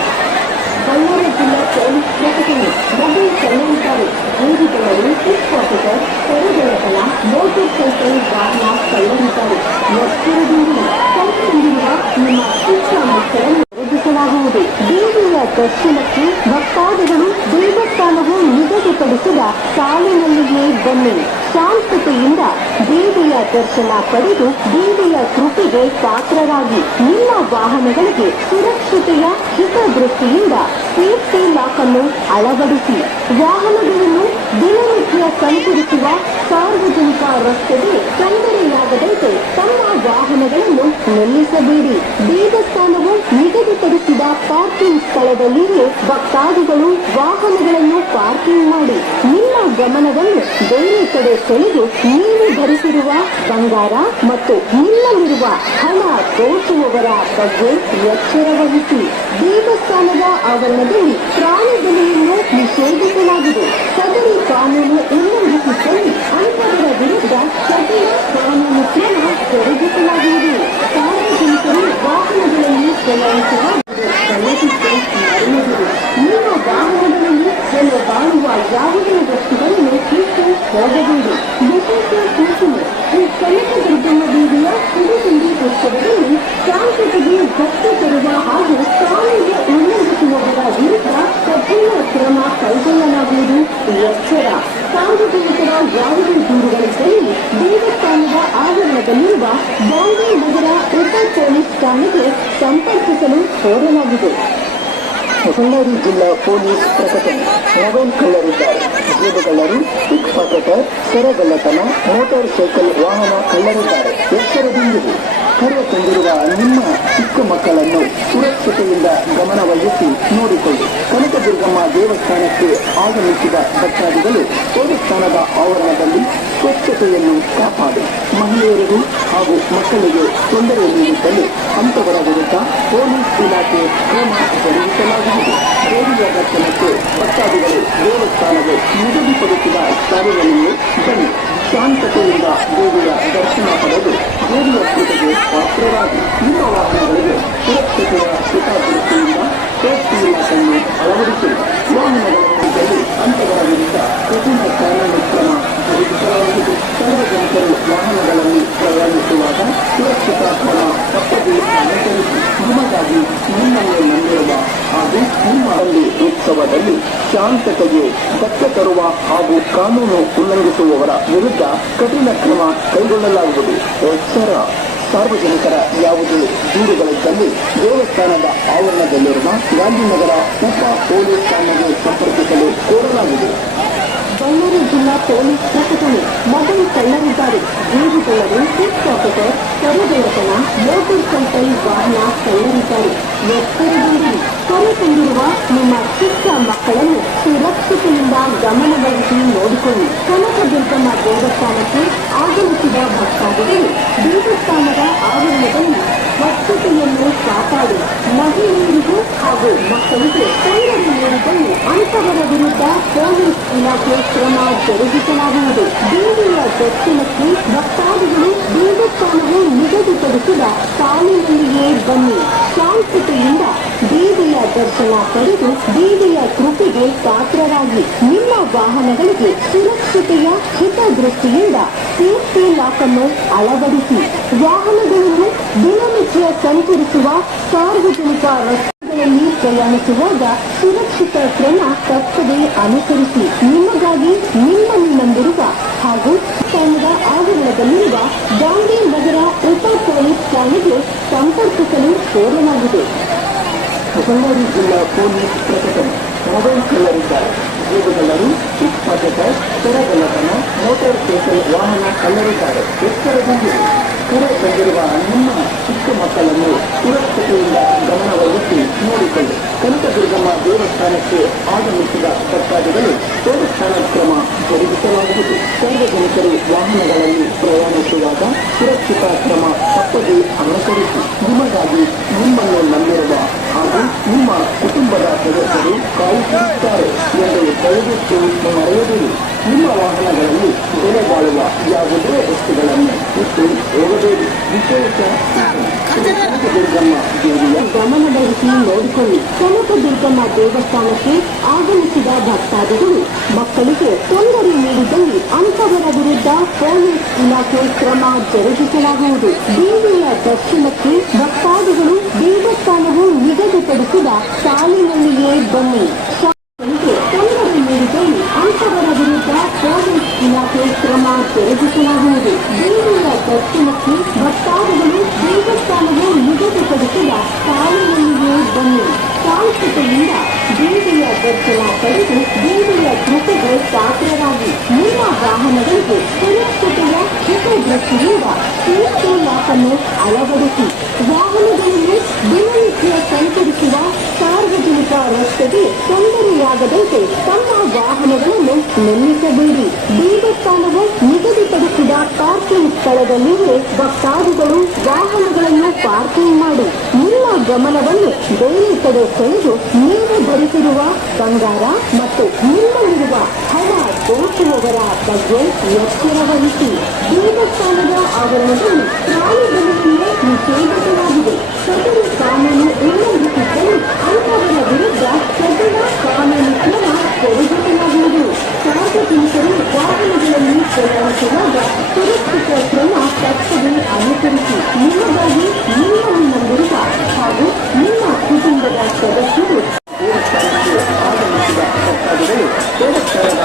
ಬಳ್ಳಾರಿ ಜಿಲ್ಲಾ ಪೊಲೀಸ್ ಪ್ರಕಟಣೆ. ಮೊಬೈಲ್ ಕಳ್ಳರಿದ್ದಾರೆ. ಬೀದಿಗಳಲ್ಲಿ ಪಿಕ್ಪಾಕೆಟರ್, ಕರುಗಳತನ, ಮೋಟಾರ್ ಸೈಕಲ್ ವಾಹನ ಕಳ್ಳರಿದ್ದಾರೆ. ಎಚ್ಚರದಿಂದ ಕೈತಂದಿರುವ ನಿಮ್ಮ ಚಿಕ್ಕ ಮಕ್ಕಳನ್ನು ಒದಗಿಸಲಾಗುವುದು. ದೇವಿಯ ದರ್ಶನಕ್ಕೆ ಭಕ್ತಾದಿಗಳು ದೇವಸ್ಥಾನವು ನಿಗದಿಪಡಿಸಿದ ಸಾಲಿನಲ್ಲಿಯೇ ಬನ್ನಿ. ಶಾಂತತೆಯಿಂದ ದೇವಿಯ ದರ್ಶನ ಪಡೆದು ದೇವಿಯ ಕೃಪೆಗೆ ಪಾತ್ರರಾಗಿ. ನಿಮ್ಮ ವಾಹನಗಳಿಗೆ ಸುರಕ್ಷತೆಯ ಹಿತದೃಷ್ಟಿಯಿಂದ ಸೇಫ್ಟಿ ಲಾಕ್ ಅನ್ನು ಅಳವಡಿಸಿ. ವಾಹನಗಳನ್ನು ದಿನನಿತ್ಯ ಸಂಚರಿಸುವ ಸಾರ್ವಜನಿಕ ರಸ್ತೆಗೆ ತೊಂದರೆಯಾಗದಂತೆ ತಮ್ಮ ವಾಹನಗಳನ್ನು ನಿಲ್ಲಿಸಬೇಡಿ. ದೇವಸ್ಥಾನವು ನಿಗದಿಪಡಿಸಿದ ಪಾರ್ಕಿಂಗ್ ಸ್ಥಳದಲ್ಲಿಯೇ ಭಕ್ತಾದಿಗಳು ವಾಹನಗಳನ್ನು ಪಾರ್ಕಿಂಗ್ ಮಾಡಿ. ನಿಮ್ಮ ಗಮನವನ್ನು ಬೇರೆ ಕಡೆ ಸೆಳೆದು ನೀವು ಧರಿಸಿರುವ ಬಂಗಾರ ಮತ್ತು ನಿಮ್ಮಲ್ಲಿರುವ ಹಣ ದೋಚುವವರ ಬಗ್ಗೆ ಎಚ್ಚರ ವಹಿಸಿ. ದೇವಸ್ಥಾನದ ಆವರಣದಲ್ಲಿ ಪ್ರಾಣಿ ಬಲಿಯನ್ನು ನಿಷೇಧಿಸಲಾಗಿದೆ. ಸದರಿ ಕಾನೂನು ಉಲ್ಲಂಘಿಸಿದ್ದಲ್ಲಿ ಅಂತವರ ವಿರುದ್ಧ ಕಠಿಣ ಕಾನೂನು ಕ್ರಮ ಜರುಗಿಸಲಾಗುವುದು. ಸಾರ್ವಜನಿಕರು ವಾಹನಗಳಲ್ಲಿ ಪ್ರಯಾಣಿಸುವ ನಿಮ್ಮ ವಾಹನಗಳಲ್ಲಿ ಬೆಲೆ ಬಾಳುವ ಯಾವುದೇ ವಸ್ತುಗಳನ್ನು ಇಟ್ಟು ಹೋಗಬೇಡಿ. ವಿಶೇಷ ಸೂಚನೆ: ಈ ಕನಕದುರ್ಗಮ್ಮ ದೇವಿಯ ಸಿರಿತಿಂಡಿ ಉತ್ಸವದಲ್ಲಿ ಶಾಂತತೆಗೆ ಗತ್ತು ತರುವ ಹಾಗೂ ಕಾನೂನು ಉಲ್ಲಂಘಿಸುವವರ ಎಚ್ಚರ. ಸಾರ್ವಜನಿಕರ ಯಾವುದೇ ದೂರುಗಳಿದ್ದಲ್ಲಿ ದೇವಸ್ಥಾನದ ಆವರಣದಲ್ಲಿರುವ ಬಾಂಬೆ ನಗರ ಉಪ ಪೊಲೀಸ್ ಠಾಣೆಗೆ ಸಂಪರ್ಕಿಸಲು ಕೋರಲಾಗಿದೆ. ಬಳ್ಳಾರಿ ಜಿಲ್ಲಾ ಪೊಲೀಸ್ ಪ್ರಕಟಣೆ. ಮೊಬೈಲ್ ಕಳ್ಳರಿದ್ದಾರೆ, ಜೇಬುಗಳ್ಳರು, ಪಿಕ್ ಪಾಕೆಟರ್, ಸರಗಳ್ಳತನ, ಮೋಟಾರ್ ಸೈಕಲ್ ವಾಹನ ಕಳ್ಳರಿದ್ದಾರೆ. ಎಚ್ಚರದಿಂದಿರಿ. ಕರೆ ತಂದಿರುವ ನಿಮ್ಮ ಚಿಕ್ಕ ಮಕ್ಕಳನ್ನು ಸುರಕ್ಷತೆಯಿಂದ ಗಮನವಹಿಸಿ ನೋಡಿಕೊಳ್ಳಿ. ಕನಕದುರ್ಗಮ್ಮ ದೇವಸ್ಥಾನಕ್ಕೆ ಆಗಮಿಸಿದ ಭಕ್ತಾದಿಗಳು ದೇವಸ್ಥಾನದ ಆವರಣದಲ್ಲಿ ಸ್ವಚ್ಛತೆಯನ್ನು ಕಾಪಾಡಿ. ಮಹಿಳೆಯರಿಗೂ ಹಾಗೂ ಮಕ್ಕಳಿಗೆ ತೊಂದರೆ ನೀಡಿದ್ದಲ್ಲಿ ಅಂತವರ ವಿರುದ್ಧ ಪೊಲೀಸ್ ಇಲಾಖೆ ಕ್ರಮ ಜರುಗಿಸಲಾಗುವುದು. ದೇವಿಯ ದರ್ಶನಕ್ಕೆ ಭಕ್ತಾದಿಗಳು ದೇವಸ್ಥಾನವು ನಿಗದಿಪಡಿಸಿದ ಸ್ಥಳಗಳಲ್ಲಿಯೇ ಬನ್ನಿ. ಶಾಂತತೆಯಿಂದ ದೇವಿಯ ದರ್ಶನ ಪಡೆದು ದೇವಿಯ ಕೃಪೆಗೆ ಪಾತ್ರರಾಗಿ ನಿಮ್ಮ ವಾಹನಗಳಿಗೆ ಸುರಕ್ಷತೆಯ ಹಿತದೃಷ್ಟಿಯಿಂದ ಸೇಫ್ಟಿ ಇಲಾಖೆಯನ್ನು ಅಳವಡಿಸಿಲ್ಲ. ವಾಹನಗಳಲ್ಲಿ ಅಂತವರ ವಿರುದ್ಧ ಕಠಿಣ ಕಾನೂನು ಕ್ರಮ ಜರುಗಿಸಲಾಗುವುದು. ಸಾರ್ವಜನಿಕರು ವಾಹನಗಳಲ್ಲಿ ಪ್ರಯಾಣಿಸುವಾಗ ಸುರಕ್ಷತಾ ಕ್ರಮ ತಪ್ಪದೇ ಅನುಸರಿಸಿ. ನಿಮಗಾಗಿ ನಿಮ್ಮನ್ನು ನಂಬಿರುವ ಹಾಗೂ ನಿಮ್ಮ ಹಳ್ಳಿ ಉತ್ಸವದಲ್ಲಿ ಶಾಂತತೆಗೆ ಧಕ್ಕೆ ತರುವ ಹಾಗೂ ಕಾನೂನು ಉಲ್ಲಂಘಿಸುವವರ ವಿರುದ್ಧ ಕಠಿಣ ಕ್ರಮ ಕೈಗೊಳ್ಳಲಾಗುವುದು. ಎಚ್ಚರ. ಸಾರ್ವಜನಿಕರ ಯಾವುದೇ ದೂರುಗಳಿದ್ದಲ್ಲಿ ದೇವಸ್ಥಾನದ ಆವರಣದಲ್ಲಿರುವ ಗಾಂಧಿನಗರ ಉಪ ಪೊಲೀಸ್ ಠಾಣೆಗೆ ಸಂಪರ್ಕಿಸಲು ಕೋರಲಾಗಿದೆ. ಬಳ್ಳಾರಿ ಜಿಲ್ಲಾ ಪೊಲೀಸ್ ಪ್ರಕಟಣೆ. ಮೊಬೈಲ್ ಕಳ್ಳರಿದ್ದಾರೆ, ಜೇಬುಗಳ್ಳರು, ಪಿಕ್ ಪಾಕೆಟರ್, ಸರಗಳ್ಳತನ, ಮೋಟಾರ್ ಸೈಕಲ್ ವಾಹನ ಕಳ್ಳರಿದ್ದಾರೆ. ಎಚ್ಚರದಿಂದಿರಿ. ಕರೆ ತಂದಿರುವ ನಿಮ್ಮ ಚಿಕ್ಕ ಮಕ್ಕಳನ್ನು ಸುರಕ್ಷತೆಯಿಂದ ಗಮನವಹಿಸಿ ನೋಡಿಕೊಳ್ಳಿ. ಕನಕದುರ್ಗಮ್ಮ ದೇವಸ್ಥಾನಕ್ಕೆ ಆಗಮಿಸಿದ ಭಕ್ತಾದಿಗಳು ದೇವಸ್ಥಾನದ ಆವರಣದಲ್ಲಿ ಸ್ವಚ್ಛತೆಯನ್ನು ಕಾಪಾಡಿ. ಮಹಿಳೆಯರಿಗೂ ಹಾಗೂ ಮಕ್ಕಳಿಗೆ ತೊಂದರೆ ನೀಡಿದಲ್ಲಿ ಅಂತವರ ವಿರುದ್ಧ ಪೊಲೀಸ್ ಇಲಾಖೆ ಕ್ರಮ ಜರುಗಿಸಲಾಗುವುದು. ದೇವಿಯ ದರ್ಶನಕ್ಕೆ ಭಕ್ತಾದಿಗಳು ದೇವಸ್ಥಾನವು ನಿಗದಿಪಡಿಸಿದ ಸಾಲಿನಲ್ಲಿಯೇ ಬನ್ನಿ. ಶಾಂತತೆಯಿಂದ ದೇವಿಯ ದರ್ಶನ ಪಡೆದು ದೇವಿಯ ಕೃಪೆಗೆ ಪಾತ್ರರಾಗಿ. ನಿಮ್ಮ ವಾಹನಗಳಿಗೆ ಸುರಕ್ಷತೆಯ ಹಿತದೃಷ್ಟಿಯಿಂದ ಸೇಫ್ಟಿ ಲಾಕ್ ಅನ್ನು ಅಳವಡಿಸಿ. ವಾಹನಗಳನ್ನು ದಿನನಿತ್ಯ ಸಂಚರಿಸುವ ಸಾರ್ವಜನಿಕ ರಸ್ತೆಗಳಲ್ಲಿ ಪ್ರಯಾಣಿಸುವಾಗ ಸುರಕ್ಷಿತ ಕ್ರಮ ತಪ್ಪದೇ ಅನುಸರಿಸಿ. ನಿಮಗಾಗಿ ನಿಮ್ಮನ್ನು ನಂಬಿರುವ ಹಾಗೂ ಸ್ಥಾನದ ಆವರಣದಲ್ಲಿರುವ ಗಾಂಧಿ ನಗರ ಉಪ ಪೊಲೀಸ್ ಠಾಣೆಗೆ ಸಂಪರ್ಕಿಸಲು ಕೋರಲಾಗಿದೆ. ಬಳ್ಳಾರಿ ಜಿಲ್ಲಾ ಪೊಲೀಸ್ ಪ್ರಕಟಣೆ. ಮೊಬೈಲ್ ಕಳ್ಳರಿದ್ದಾರೆ, ಜೇಬುಗಳ್ಳರು, ಪಿಕ್ ಪಾಕೆಟರ್, ಸರಗಳ್ಳತನ, ಮೋಟಾರ್ ಸೈಕಲ್ ವಾಹನ ಕಳ್ಳರಿದ್ದಾರೆ. ಎಚ್ಚರದಿಂದಿರಿ. ಕರೆ ತಂದಿರುವ ನಿಮ್ಮ ಚಿಕ್ಕ ಮಕ್ಕಳನ್ನು ಸುರಕ್ಷತೆಯಿಂದ ಗಮನವಹಿಸಿ ನೋಡಿಕೊಳ್ಳಿ. ಕನಕದುರ್ಗಮ್ಮ ದೇವಸ್ಥಾನಕ್ಕೆ ಆಗಮಿಸಿದ ಭಕ್ತಾದಿಗಳು ದೇವಸ್ಥಾನ ಕ್ರಮ ಜರುಗಿಸಲಾಗುವುದು. ಸಾರ್ವಜನಿಕರು ವಾಹನಗಳಲ್ಲಿ ಪ್ರಯಾಣಿಸುವಾಗ ಸುರಕ್ಷತಾ ಕ್ರಮ ತಪ್ಪದೇ ಅನುಸರಿಸಿ. ನಿಮಗಾಗಿ ನಿಮ್ಮನ್ನು ನಂಬಿರುವ ಹಾಗೂ ನಿಮ್ಮ ಕುಟುಂಬದ ಸದಸ್ಯರು ಕಾಯುತ್ತಿರುತ್ತಾರೆ ಎಂದು ದಯವಿಟ್ಟು ಮರೆಯದಿರಿ. ನಿಮ್ಮ ವಾಹನಗಳಲ್ಲಿ ಬೆಲೆ ಬಾಳುವ ಯಾವುದೇ ವಸ್ತುಗಳನ್ನು ಇಟ್ಟು ಹೋಗಬೇಡಿ. ವಿಶೇಷ ಕನಕದುರ್ಗಮ್ಮ ದೇವಿಯ ಗಮನವಹಿಸಿ ನೋಡಿಕೊಳ್ಳಿ. ಕನಕದುರ್ಗಮ್ಮ ದೇವಸ್ಥಾನಕ್ಕೆ ಆಗಮಿಸಿದ ಭಕ್ತಾದಿಗಳು ಮಕ್ಕಳಿಗೆ ತೊಂದರೆ ನೀಡಿದಲ್ಲಿ ಅಂತವರ ವಿರುದ್ಧ ಪೊಲೀಸ್ ಇಲಾಖೆ ಕ್ರಮ ಜರುಗಿಸಲಾಗುವುದು. ದೇವಿಯ ದರ್ಶನಕ್ಕೆ ಭಕ್ತಾದಿಗಳು ದೇವಸ್ಥಾನವು ನಿಗದಿಪಡಿಸಿದ ಸಾಲಿನಲ್ಲಿಯೇ ಬನ್ನಿ. ತೊಂದರೆ ನೀಡಿದಲ್ಲಿ ಅಂತವರ ವಿರುದ್ಧ ಪೊಲೀಸ್ ಇಲಾಖೆ ಕ್ರಮ ಜರುಗಿಸಲಾಗುವುದು. ದೇವಿಯ ದರ್ಶನಕ್ಕೆ ಭಕ್ತಾದಿಗಳು ದೇವಸ್ಥಾನವು ನಿಗದಿಪಡಿಸಿದ ಸಾಲಿನಲ್ಲಿಯೇ ಬನ್ನಿ. ಶಾಂತತೆಯಿಂದ ದೇವಿಯ ದರ್ಶನ ಪಡೆದು ದೇವಿಯ ಕೃಪೆಗೆ ಪಾತ್ರರಾಗಿ. ನಿಮ್ಮ ವಾಹನಗಳಿಗೆ ಸುರಕ್ಷತೆಯ ಹಿತದೃಷ್ಟಿಯಿಂದ ಸೇಫ್ಟಿ ಲಾಕ್ ಅನ್ನು ಅಳವಡಿಸಿ. ವಾಹನಗಳನ್ನು ದಿನನಿತ್ಯ ಸಂಚರಿಸುವ ಸಾರ್ವಜನಿಕ ರಸ್ತೆಗೆ ತೊಂದರೆಯಾಗದಂತೆ ತಮ್ಮ ವಾಹನಗಳನ್ನು ನಿಲ್ಲಿಸಬೇಡಿ. ದೇವಸ್ಥಾನವು ನಿಗದಿಪಡಿಸಿದ ಪಾರ್ಕಿಂಗ್ ಸ್ಥಳದಲ್ಲಿಯೇ ಭಕ್ತಾದಿಗಳು ವಾಹನಗಳನ್ನು ಪಾರ್ಕಿಂಗ್ ಮಾಡಿ. ನಿಮ್ಮ ಗಮನವನ್ನು ಬೇರೆ ಕಡೆ ಸೆಳೆದು ನೀವು ಧರಿಸಿರುವ ಬಂಗಾರ ಮತ್ತು ನಿಮ್ಮಲ್ಲಿರುವ ಹಣ ದೋಚುವವರ ಬಗ್ಗೆ ಎಚ್ಚರ ವಹಿಸಿ. ದೇವಸ್ಥಾನದ ಆವರಣದಲ್ಲಿ ಪ್ರಾಣಿಗಳಿಂದ ನಿಷೇಧಿಸಲಾಗಿದೆ. ಸದರಿ ಕಾನೂನು ಉಲ್ಲಂಘಿಸಿದ್ದಲ್ಲಿ ಅಂತವರ ವಿರುದ್ಧ ಕಠಿಣ ಕಾನೂನು ಕ್ರಮ ಜರುಗಿಸಲಾಗುವುದು. ಸಾರ್ವಜನಿಕರು ವಾಹನಗಳಲ್ಲಿ ಪ್ರಯಾಣಿಸುವಾಗ ಸುರಕ್ಷಿತ ಕ್ರಮ ತಪ್ಪದೇ ಅನುಸರಿಸಿ. ನಿಮಗಾಗಿ ನಿಮ್ಮನ್ನು ನಂಬಿರುವ ಹಾಗೂ ನಿಮ್ಮ ಕುಟುಂಬದ ಸದಸ್ಯರು ದೇವಸ್ಥಾನಕ್ಕೆ ಆಗಮಿಸಿದ ಭಕ್ತಾದಿಗಳು ದೇವಸ್ಥಾನದ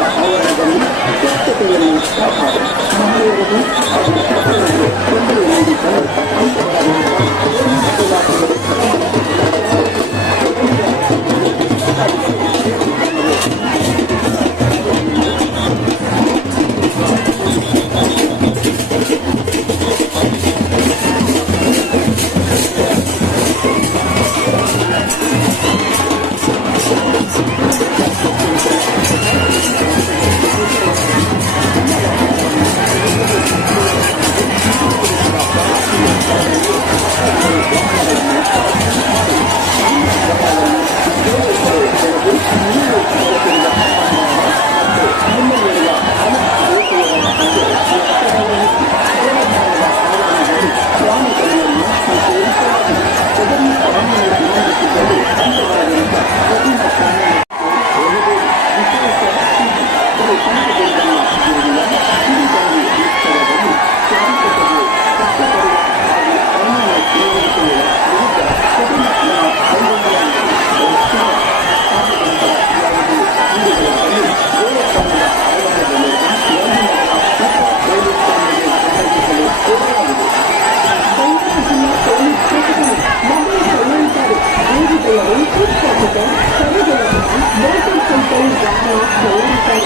ಶಿಕ್ಷಕರು ಸರಿಗಳನ್ನು ಮೋಟಾರ್ ಸೈಕಲ್ ವಾಹನ ತಯಾರಿಸಲು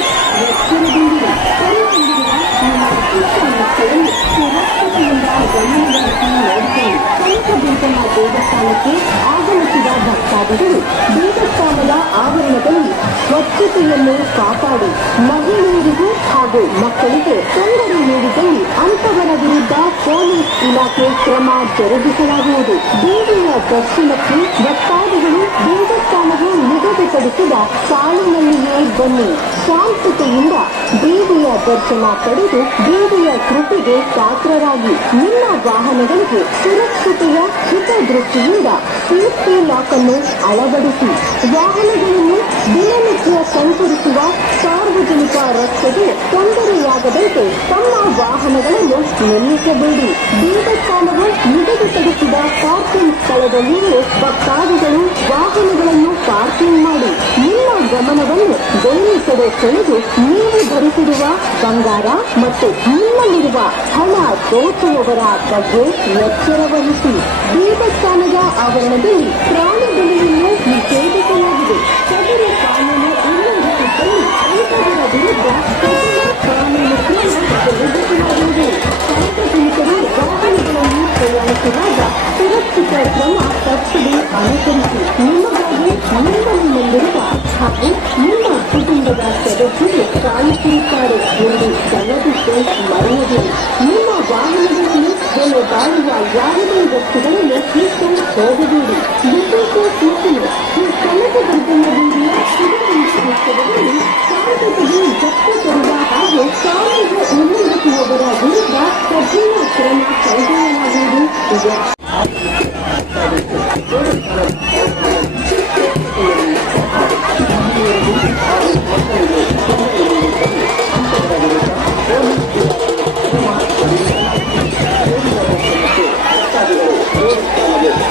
ಎಚ್ಚರದಿಂದಿರಿ. ಕೈಗೊಂಡಿರುವ ನಿಮ್ಮ ಪುಟ್ಟ ಮಕ್ಕಳನ್ನು ಸುರಕ್ಷತೆಯಿಂದ ಗಮನದಲ್ಲಿ ನೋಡಿಕೊಳ್ಳಿ. ಕನಕದುರ್ಗಮ್ಮ ದೇವಸ್ಥಾನಕ್ಕೆ ಆಗಮಿಸಿದ ಭಕ್ತಾದಿಗಳು ದೇವಸ್ಥಾನದ ಆವರಣದಲ್ಲಿ ಸ್ವಚ್ಛತೆಯನ್ನು ಕಾಪಾಡಿ ಮಹಿಳೆಯರಿಗೂ ಹಾಗೂ ಮಕ್ಕಳಿಗೆ ತೊಂದರೆ ನೀಡಿದಲ್ಲಿ ಅಂತವರ ವಿರುದ್ಧ ಪೊಲೀಸ್ ಇಲಾಖೆ ಕ್ರಮ ಜರುಗಿಸಲಾಗುವುದು. ದೇವಿಯ ದರ್ಶನಕ್ಕೆ ಭಕ್ತಾದಿಗಳು ದೇವಸ್ಥಾನವು ನಿಗದಿಪಡಿಸಿದ ಸಾಲಿನಲ್ಲಿಯೇ ಬನ್ನಿ. ಶಾಂತತೆಯಿಂದ ದೇವಿಯ ದರ್ಶನ ಪಡೆದು ದೇವಿಯ ಕೃಪೆಗೆ ಪಾತ್ರರಾಗಿ. ನಿಮ್ಮ ವಾಹನಗಳಿಗೆ ಸುರಕ್ಷತೆಯ ಹಿತದೃಷ್ಟಿಯಿಂದ ಸೇಫ್ಟಿ ಲಾಕ್ ಅನ್ನು ಅಳವಡಿಸಿ. ವಾಹನಗಳನ್ನು ದಿನನಿತ್ಯ ಸಂಚರಿಸುವ ಸಾರ್ವಜನಿಕ ರಸ್ತೆಗೆ ತೊಂದರೆಯಾಗದಂತೆ ತಮ್ಮ ವಾಹನಗಳನ್ನು ನಿಲ್ಲಿಸಬೇಡಿ. ದೇವಸ್ಥಾನವು ನಿಗದಿಪಡಿಸಿದ ಪಾರ್ಕಿಂಗ್ ಸ್ಥಳದಲ್ಲಿಯೇ ಭಕ್ತಾದಿಗಳು ವಾಹನಗಳನ್ನು ಪಾರ್ಕಿಂಗ್ ಮಾಡಿ. ನಿಮ್ಮ ಗಮನವನ್ನು ಬೇರೆ ಕಡೆ ಸೆಳೆದು ನೀವು ಧರಿಸಿರುವ ಬಂಗಾರ ಮತ್ತು ನಿಮ್ಮಲ್ಲಿರುವ ಹಣ ದೋಚುವವರ ಬಗ್ಗೆ ಎಚ್ಚರ ವಹಿಸಿ. ದೇವಸ್ಥಾನದ ಆವರಣದಲ್ಲಿ ಪ್ರಾಣಿ ಬಲಿಯನ್ನು ನಿಷೇಧಿಸಲಾಗಿದೆ. ಸದರಿ ಕಾನೂನು ಉಲ್ಲಂಘಿಸಿದ್ದಲ್ಲಿ ಅಂತವರ ವಿರುದ್ಧ ಕಠಿಣ ಕಾನೂನು ಕ್ರಮ ಜರುಗಿಸಲಾಗುವುದು. ಸಾರ್ವಜನಿಕರು ವಾಹನಗಳಲ್ಲಿ ಪ್ರಯಾಣಿಸುವಾಗ ಸುರಕ್ಷಿತ ಕ್ರಮ ತಪ್ಪದೆ ಅನುಸರಿಸಿ. ನಿಮಗಾಗಿ ನಿಮ್ಮಲ್ಲಿರುವ ಹಾಗೂ ನಿಮ್ಮ ಕುಟುಂಬದ ಸದಸ್ಯರು ಕಾಯುತ್ತಿರುತ್ತಾರೆ ಎಂದು ದಯವಿಟ್ಟು ಮರೆಯದಿರಿ. ನಿಮ್ಮ ವಾಹನಗಳಲ್ಲಿ ಬೆಲೆ ಬಾಳುವ ಯಾವುದೇ ವಸ್ತುಗಳನ್ನು ಇಟ್ಟು ಹೋಗಬೇಡಿ. ವಿಶೇಷ ಸೂಚನೆ: ಈ ಕನಕದುರ್ಗಮ್ಮ ದೇವಿಯ ಶಿವಲಿಂಗೋತ್ಸವದಲ್ಲಿ ಶಾಂತತೆಗೆ ಜಪ್ತಿ ತರುವ ಹಾಗೂ ಕಾನೂನು ಉಲ್ಲಂಘಿಸುವವರ ವಿರುದ್ಧ ಕಠಿಣ ಕ್ರಮ ಕೈಗೊಳ್ಳಲಾಗುವುದು.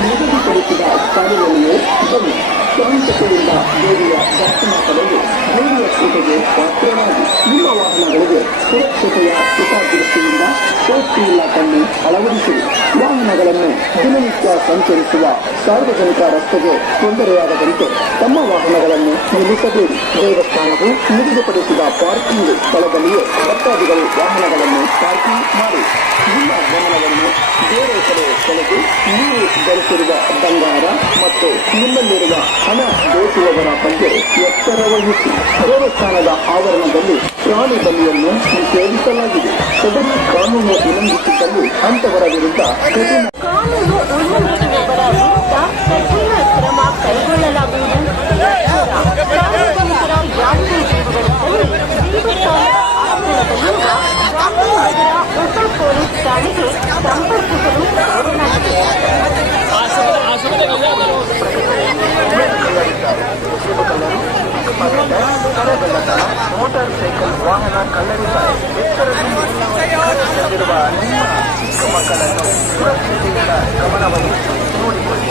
ನಿಗದಿಪಡಿಸಿದ ಸಾಲಿನಲ್ಲಿಯೇ ಬನ್ನಿ. ಶಾಂತತೆಯಿಂದ ದೇವಿಯ ದರ್ಶನ ಪಡೆದು ದೇವಿಯ ಕೃಪೆಗೆ ಪಾತ್ರರಾಗಿ. ನಿಮ್ಮ ವಾಹನಗಳಿಗೆ ಸುರಕ್ಷತೆಯ ಹಿತದೃಷ್ಟಿಯಿಂದ ಸೇಫ್ಟಿ ಲಾಕ್ ಅನ್ನು ಅಳವಡಿಸಿರಿ. ವಾಹನಗಳನ್ನು ದಿನನಿತ್ಯ ಸಂಚರಿಸುವ ಸಾರ್ವಜನಿಕ ರಸ್ತೆಗೆ ತೊಂದರೆಯಾಗದಂತೆ ತಮ್ಮ ವಾಹನಗಳನ್ನು ನಿಲ್ಲಿಸಬೇಡಿ. ದೇವಸ್ಥಾನವು ನಿಗದಿಪಡಿಸಿದ ಪಾರ್ಕಿಂಗ್ ಸ್ಥಳದಲ್ಲಿಯೇ ಭಕ್ತಾದಿಗಳು ವಾಹನಗಳನ್ನು ಪಾರ್ಕಿಂಗ್ ಮಾಡಿ. ನಿಮ್ಮ ಗಮನವನ್ನು ಬೇರೆ ಕಡೆ ಸೆಳೆದು ನೀವು ಧರಿಸಿರುವ ಬಂಗಾರ ಮತ್ತು ನಿಮ್ಮಲ್ಲಿರುವ ಹಣ ದೋಚುವವರ ಬಗ್ಗೆ ಎಚ್ಚರ ವಹಿಸಿ. ದೇವಸ್ಥಾನದ ಆವರಣದಲ್ಲಿ ಪ್ರಾಣಿ ಬಲಿಯನ್ನು ನಿಷೇಧಿಸಲಾಗಿದೆ. ಸದರಿ ಕಾನೂನು ಉಲ್ಲಂಘಿಸಿದ್ದಲ್ಲಿ ಅಂತವರ ವಿರುದ್ಧ ಕಠಿಣ ಕಾನೂನು ಉಲ್ಲಂಘಿಸುವವರ ವಿರುದ್ಧ ಕಠಿಣ ಕ್ರಮ ಕೈಗೊಳ್ಳಲಾಗುವುದು. ಸಾರ್ವಜನಿಕರ ಯಾವುದೇ ದೂರುಗಳಿದ್ದಲ್ಲಿ ದೇವಸ್ಥಾನದ ಆವರಣದಲ್ಲಿರುವ ಗಾಂಧಿನಗರ ಹೊಸ ಪೊಲೀಸ್ ಠಾಣೆಗೆ ಸಂಪರ್ಕಿಸಲು ಕೋರಲಾಗಿದೆ. ಮೋಟಾರ್ ಸೈಕಲ್ ವಾಹನ ಕಳ್ಳರಿದ್ದಾರೆ. ಎಚ್ಚರದಿಂದ ನಿಮ್ಮ ಚಿಕ್ಕ ಮಕ್ಕಳನ್ನು ಸುರಕ್ಷತೆಯಿಂದ ಗಮನವಹಿಸಿ ನೋಡಿಕೊಳ್ಳಿ.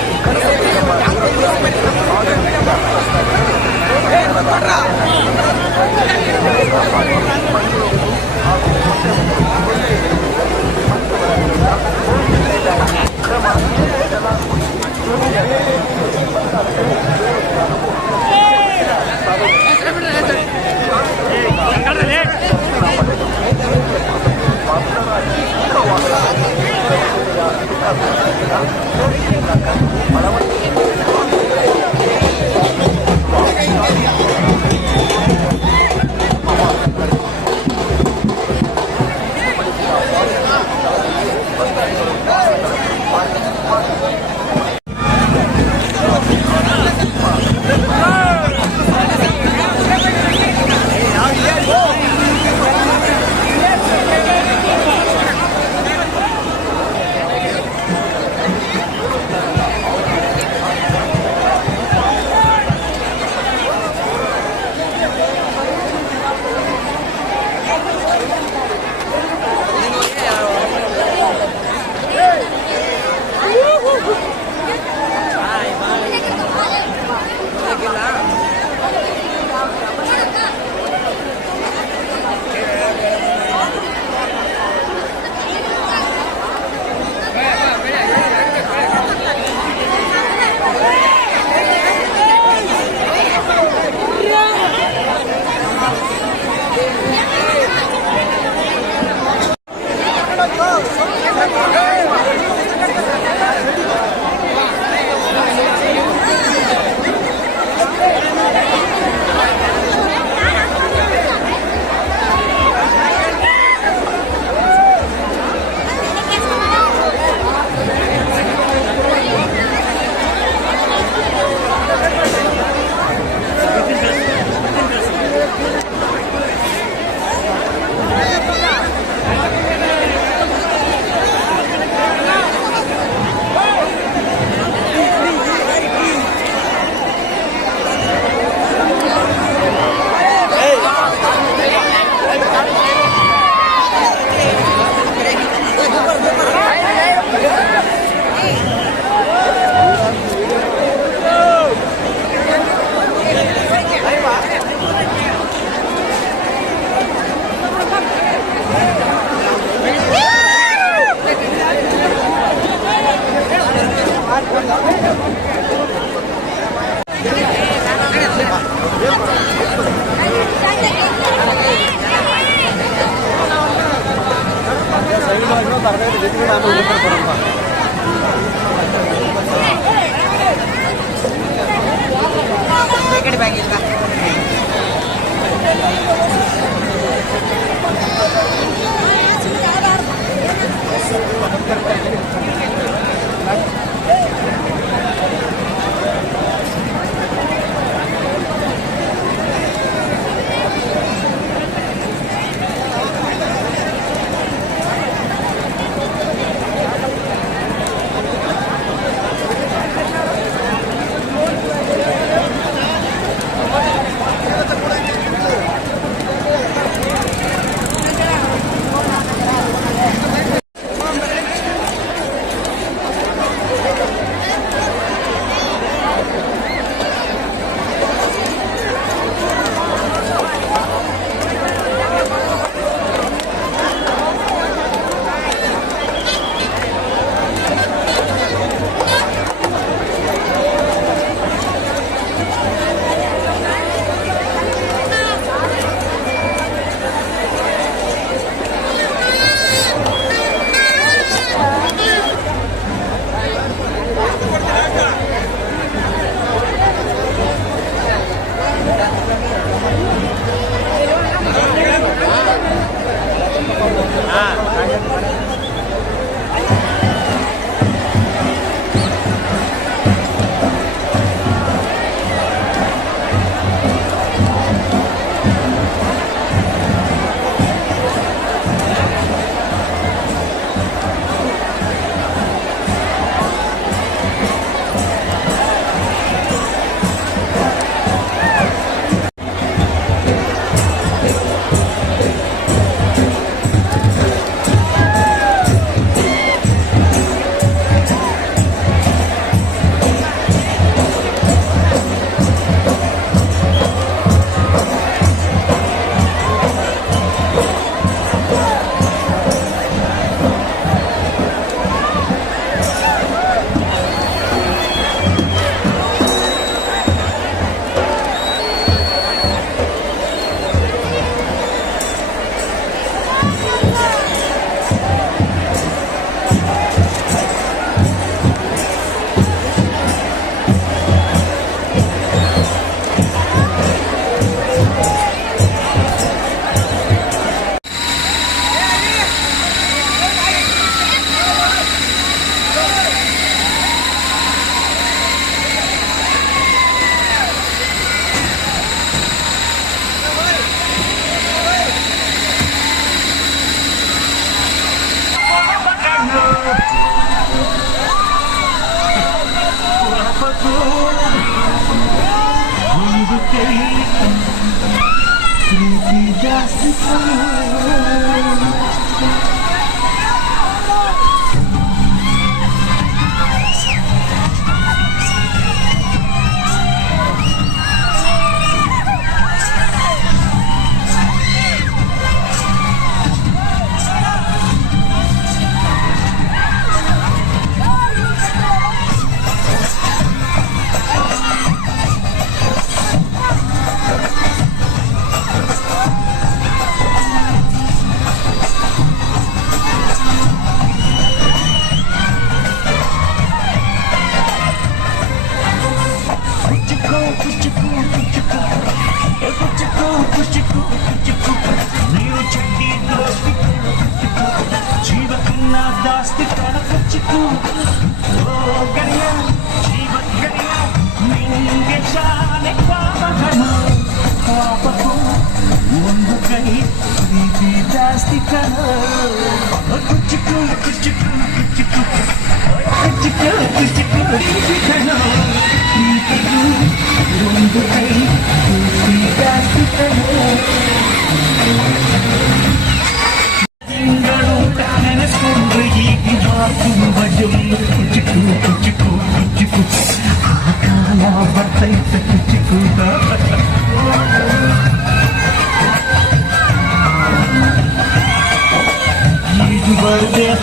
ಪರವಾಗಿಲ್ಲ.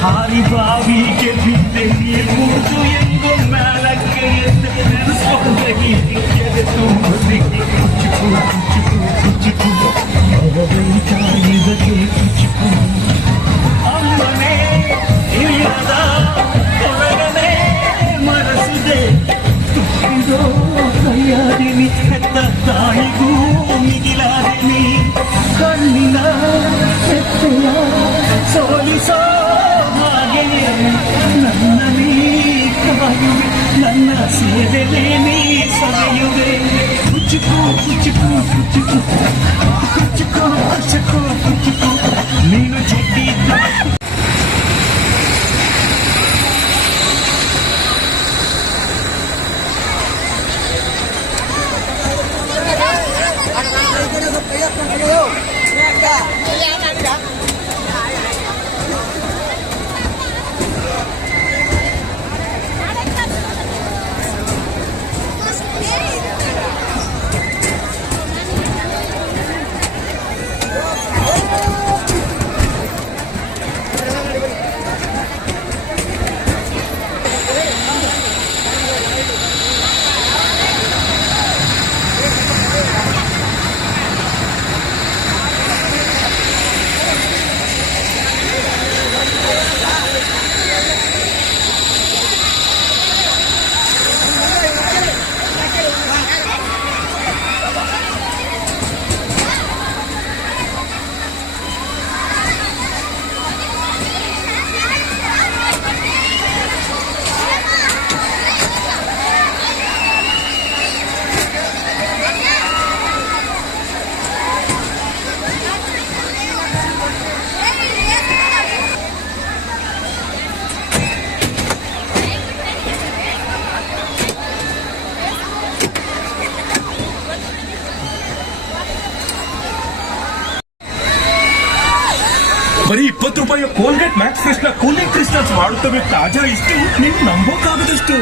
ಹಾರಿ ಬಾವಿಗೆ ಬಿದ್ದೆ ನೀರು ಮುಗಿದು ಎಂಗೋ ಮೇಲಕ್ಕೆ ತುಂಬದಿಗೆ ಕುಚಿಕು ಕುಚಿಕು ಕುಚಿಕು ಇದಕ್ಕೆ ಕುಚಿಕು ಅಮ್ಮನೇ ಇಲ್ಲದ ಒಳಗನೆ ಮನಸ್ಸಿದೆ ತುಟ್ಟಿದೋ ಕೈಯಾಡಿ ನೀ ಹೆತ್ತ ತಾಯಿಗೂ ಮಿಗಿಲಾದೆ ನೀ ಕಣ್ಣಿನ ಹೆತ್ತೆಯ ಸೋಲಿಸೋ ಹಾಗೆಯೇ ನನ್ನ ನೀ ಕಾಯುವೆ ನನ್ನ ಸೇವೆಲೆ ನೀ ಸವೆಯುವೆ ಕುಚ್ಚುಕು ಕುಚ್ಚುಕು ಕುಚ್ಚುಕು ಕುಚ್ಚುಕು ಕುಚ್ಚುಕು ಕುಚ್ಚುಕು ನೀನು ಚೆಟ್ಟಿದ್ದ ಬರೀ 20 ರೂಪಾಯಿಯ ಕೋಲ್ಗೇಟ್ ಮ್ಯಾಕ್ಸ್ ಫ್ರೆಶ್ ನ ಕೂಲಿಂಗ್ ಕ್ರಿಸ್ಟಲ್ಸ್ ಮಾಡುತ್ತವೆ ತಾಜಾ ಇಷ್ಟು ನೀವು ನಂಬೋಕಾಗದಷ್ಟು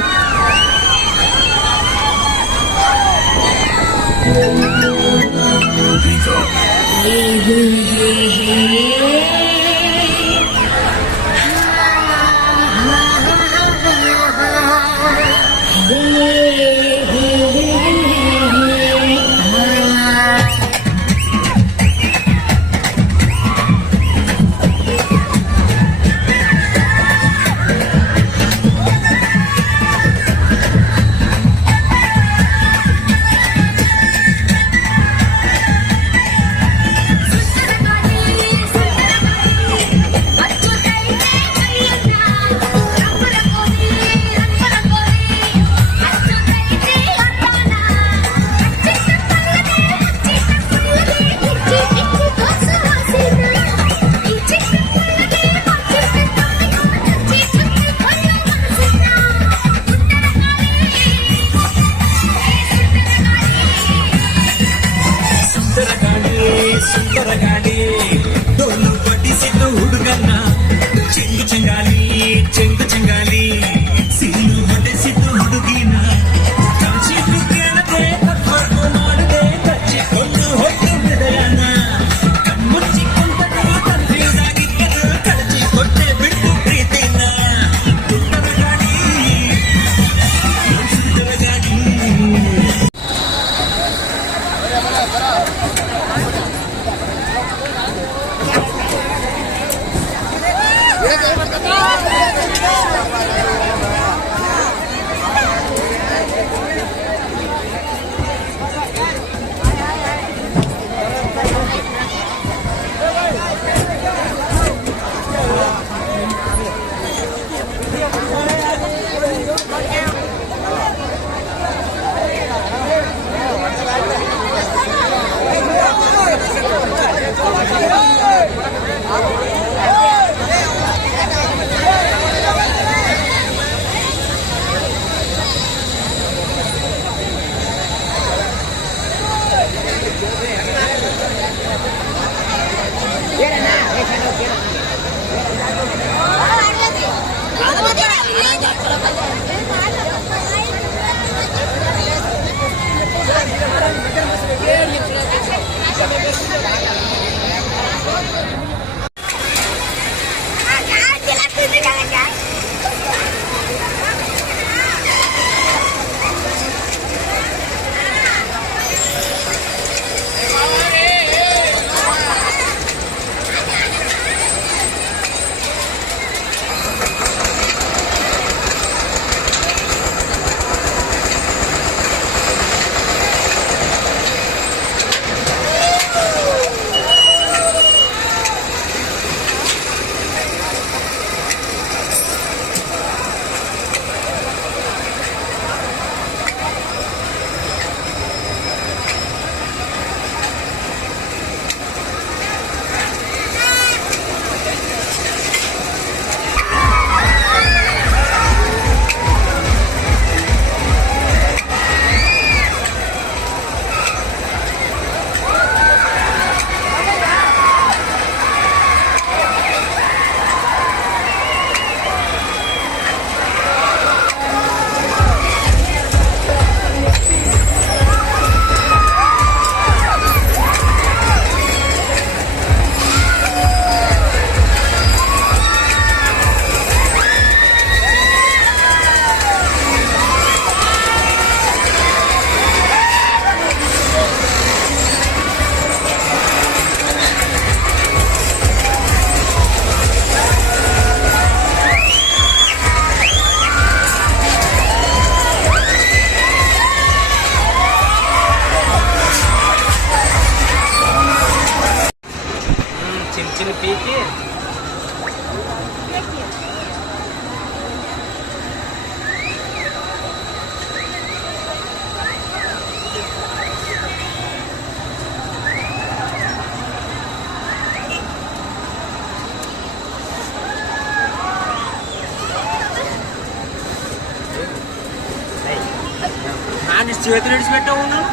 చేతులు ఇడిచిపెట్టావు ఉన్నాను.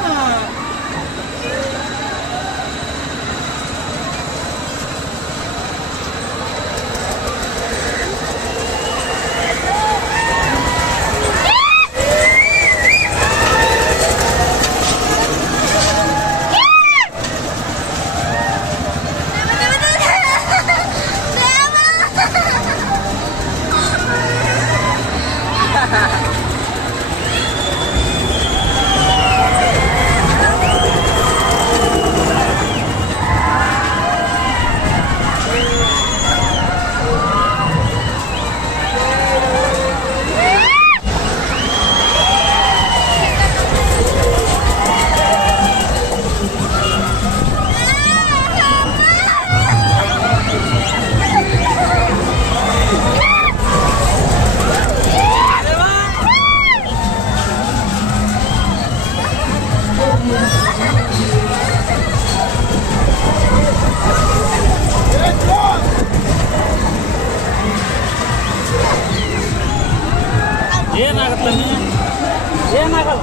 ఏమాగలు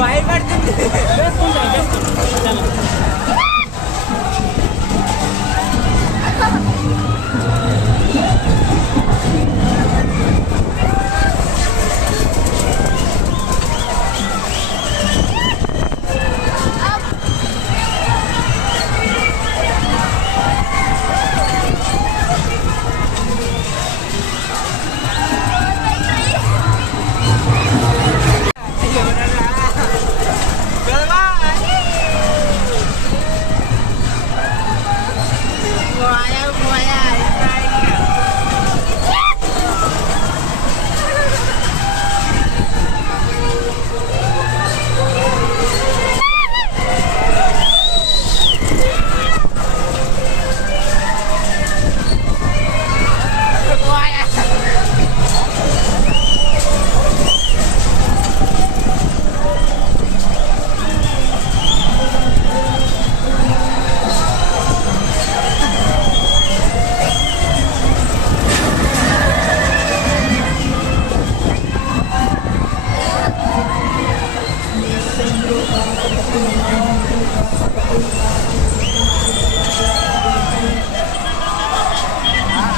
భయపడుతుంది.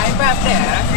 అయిపోయి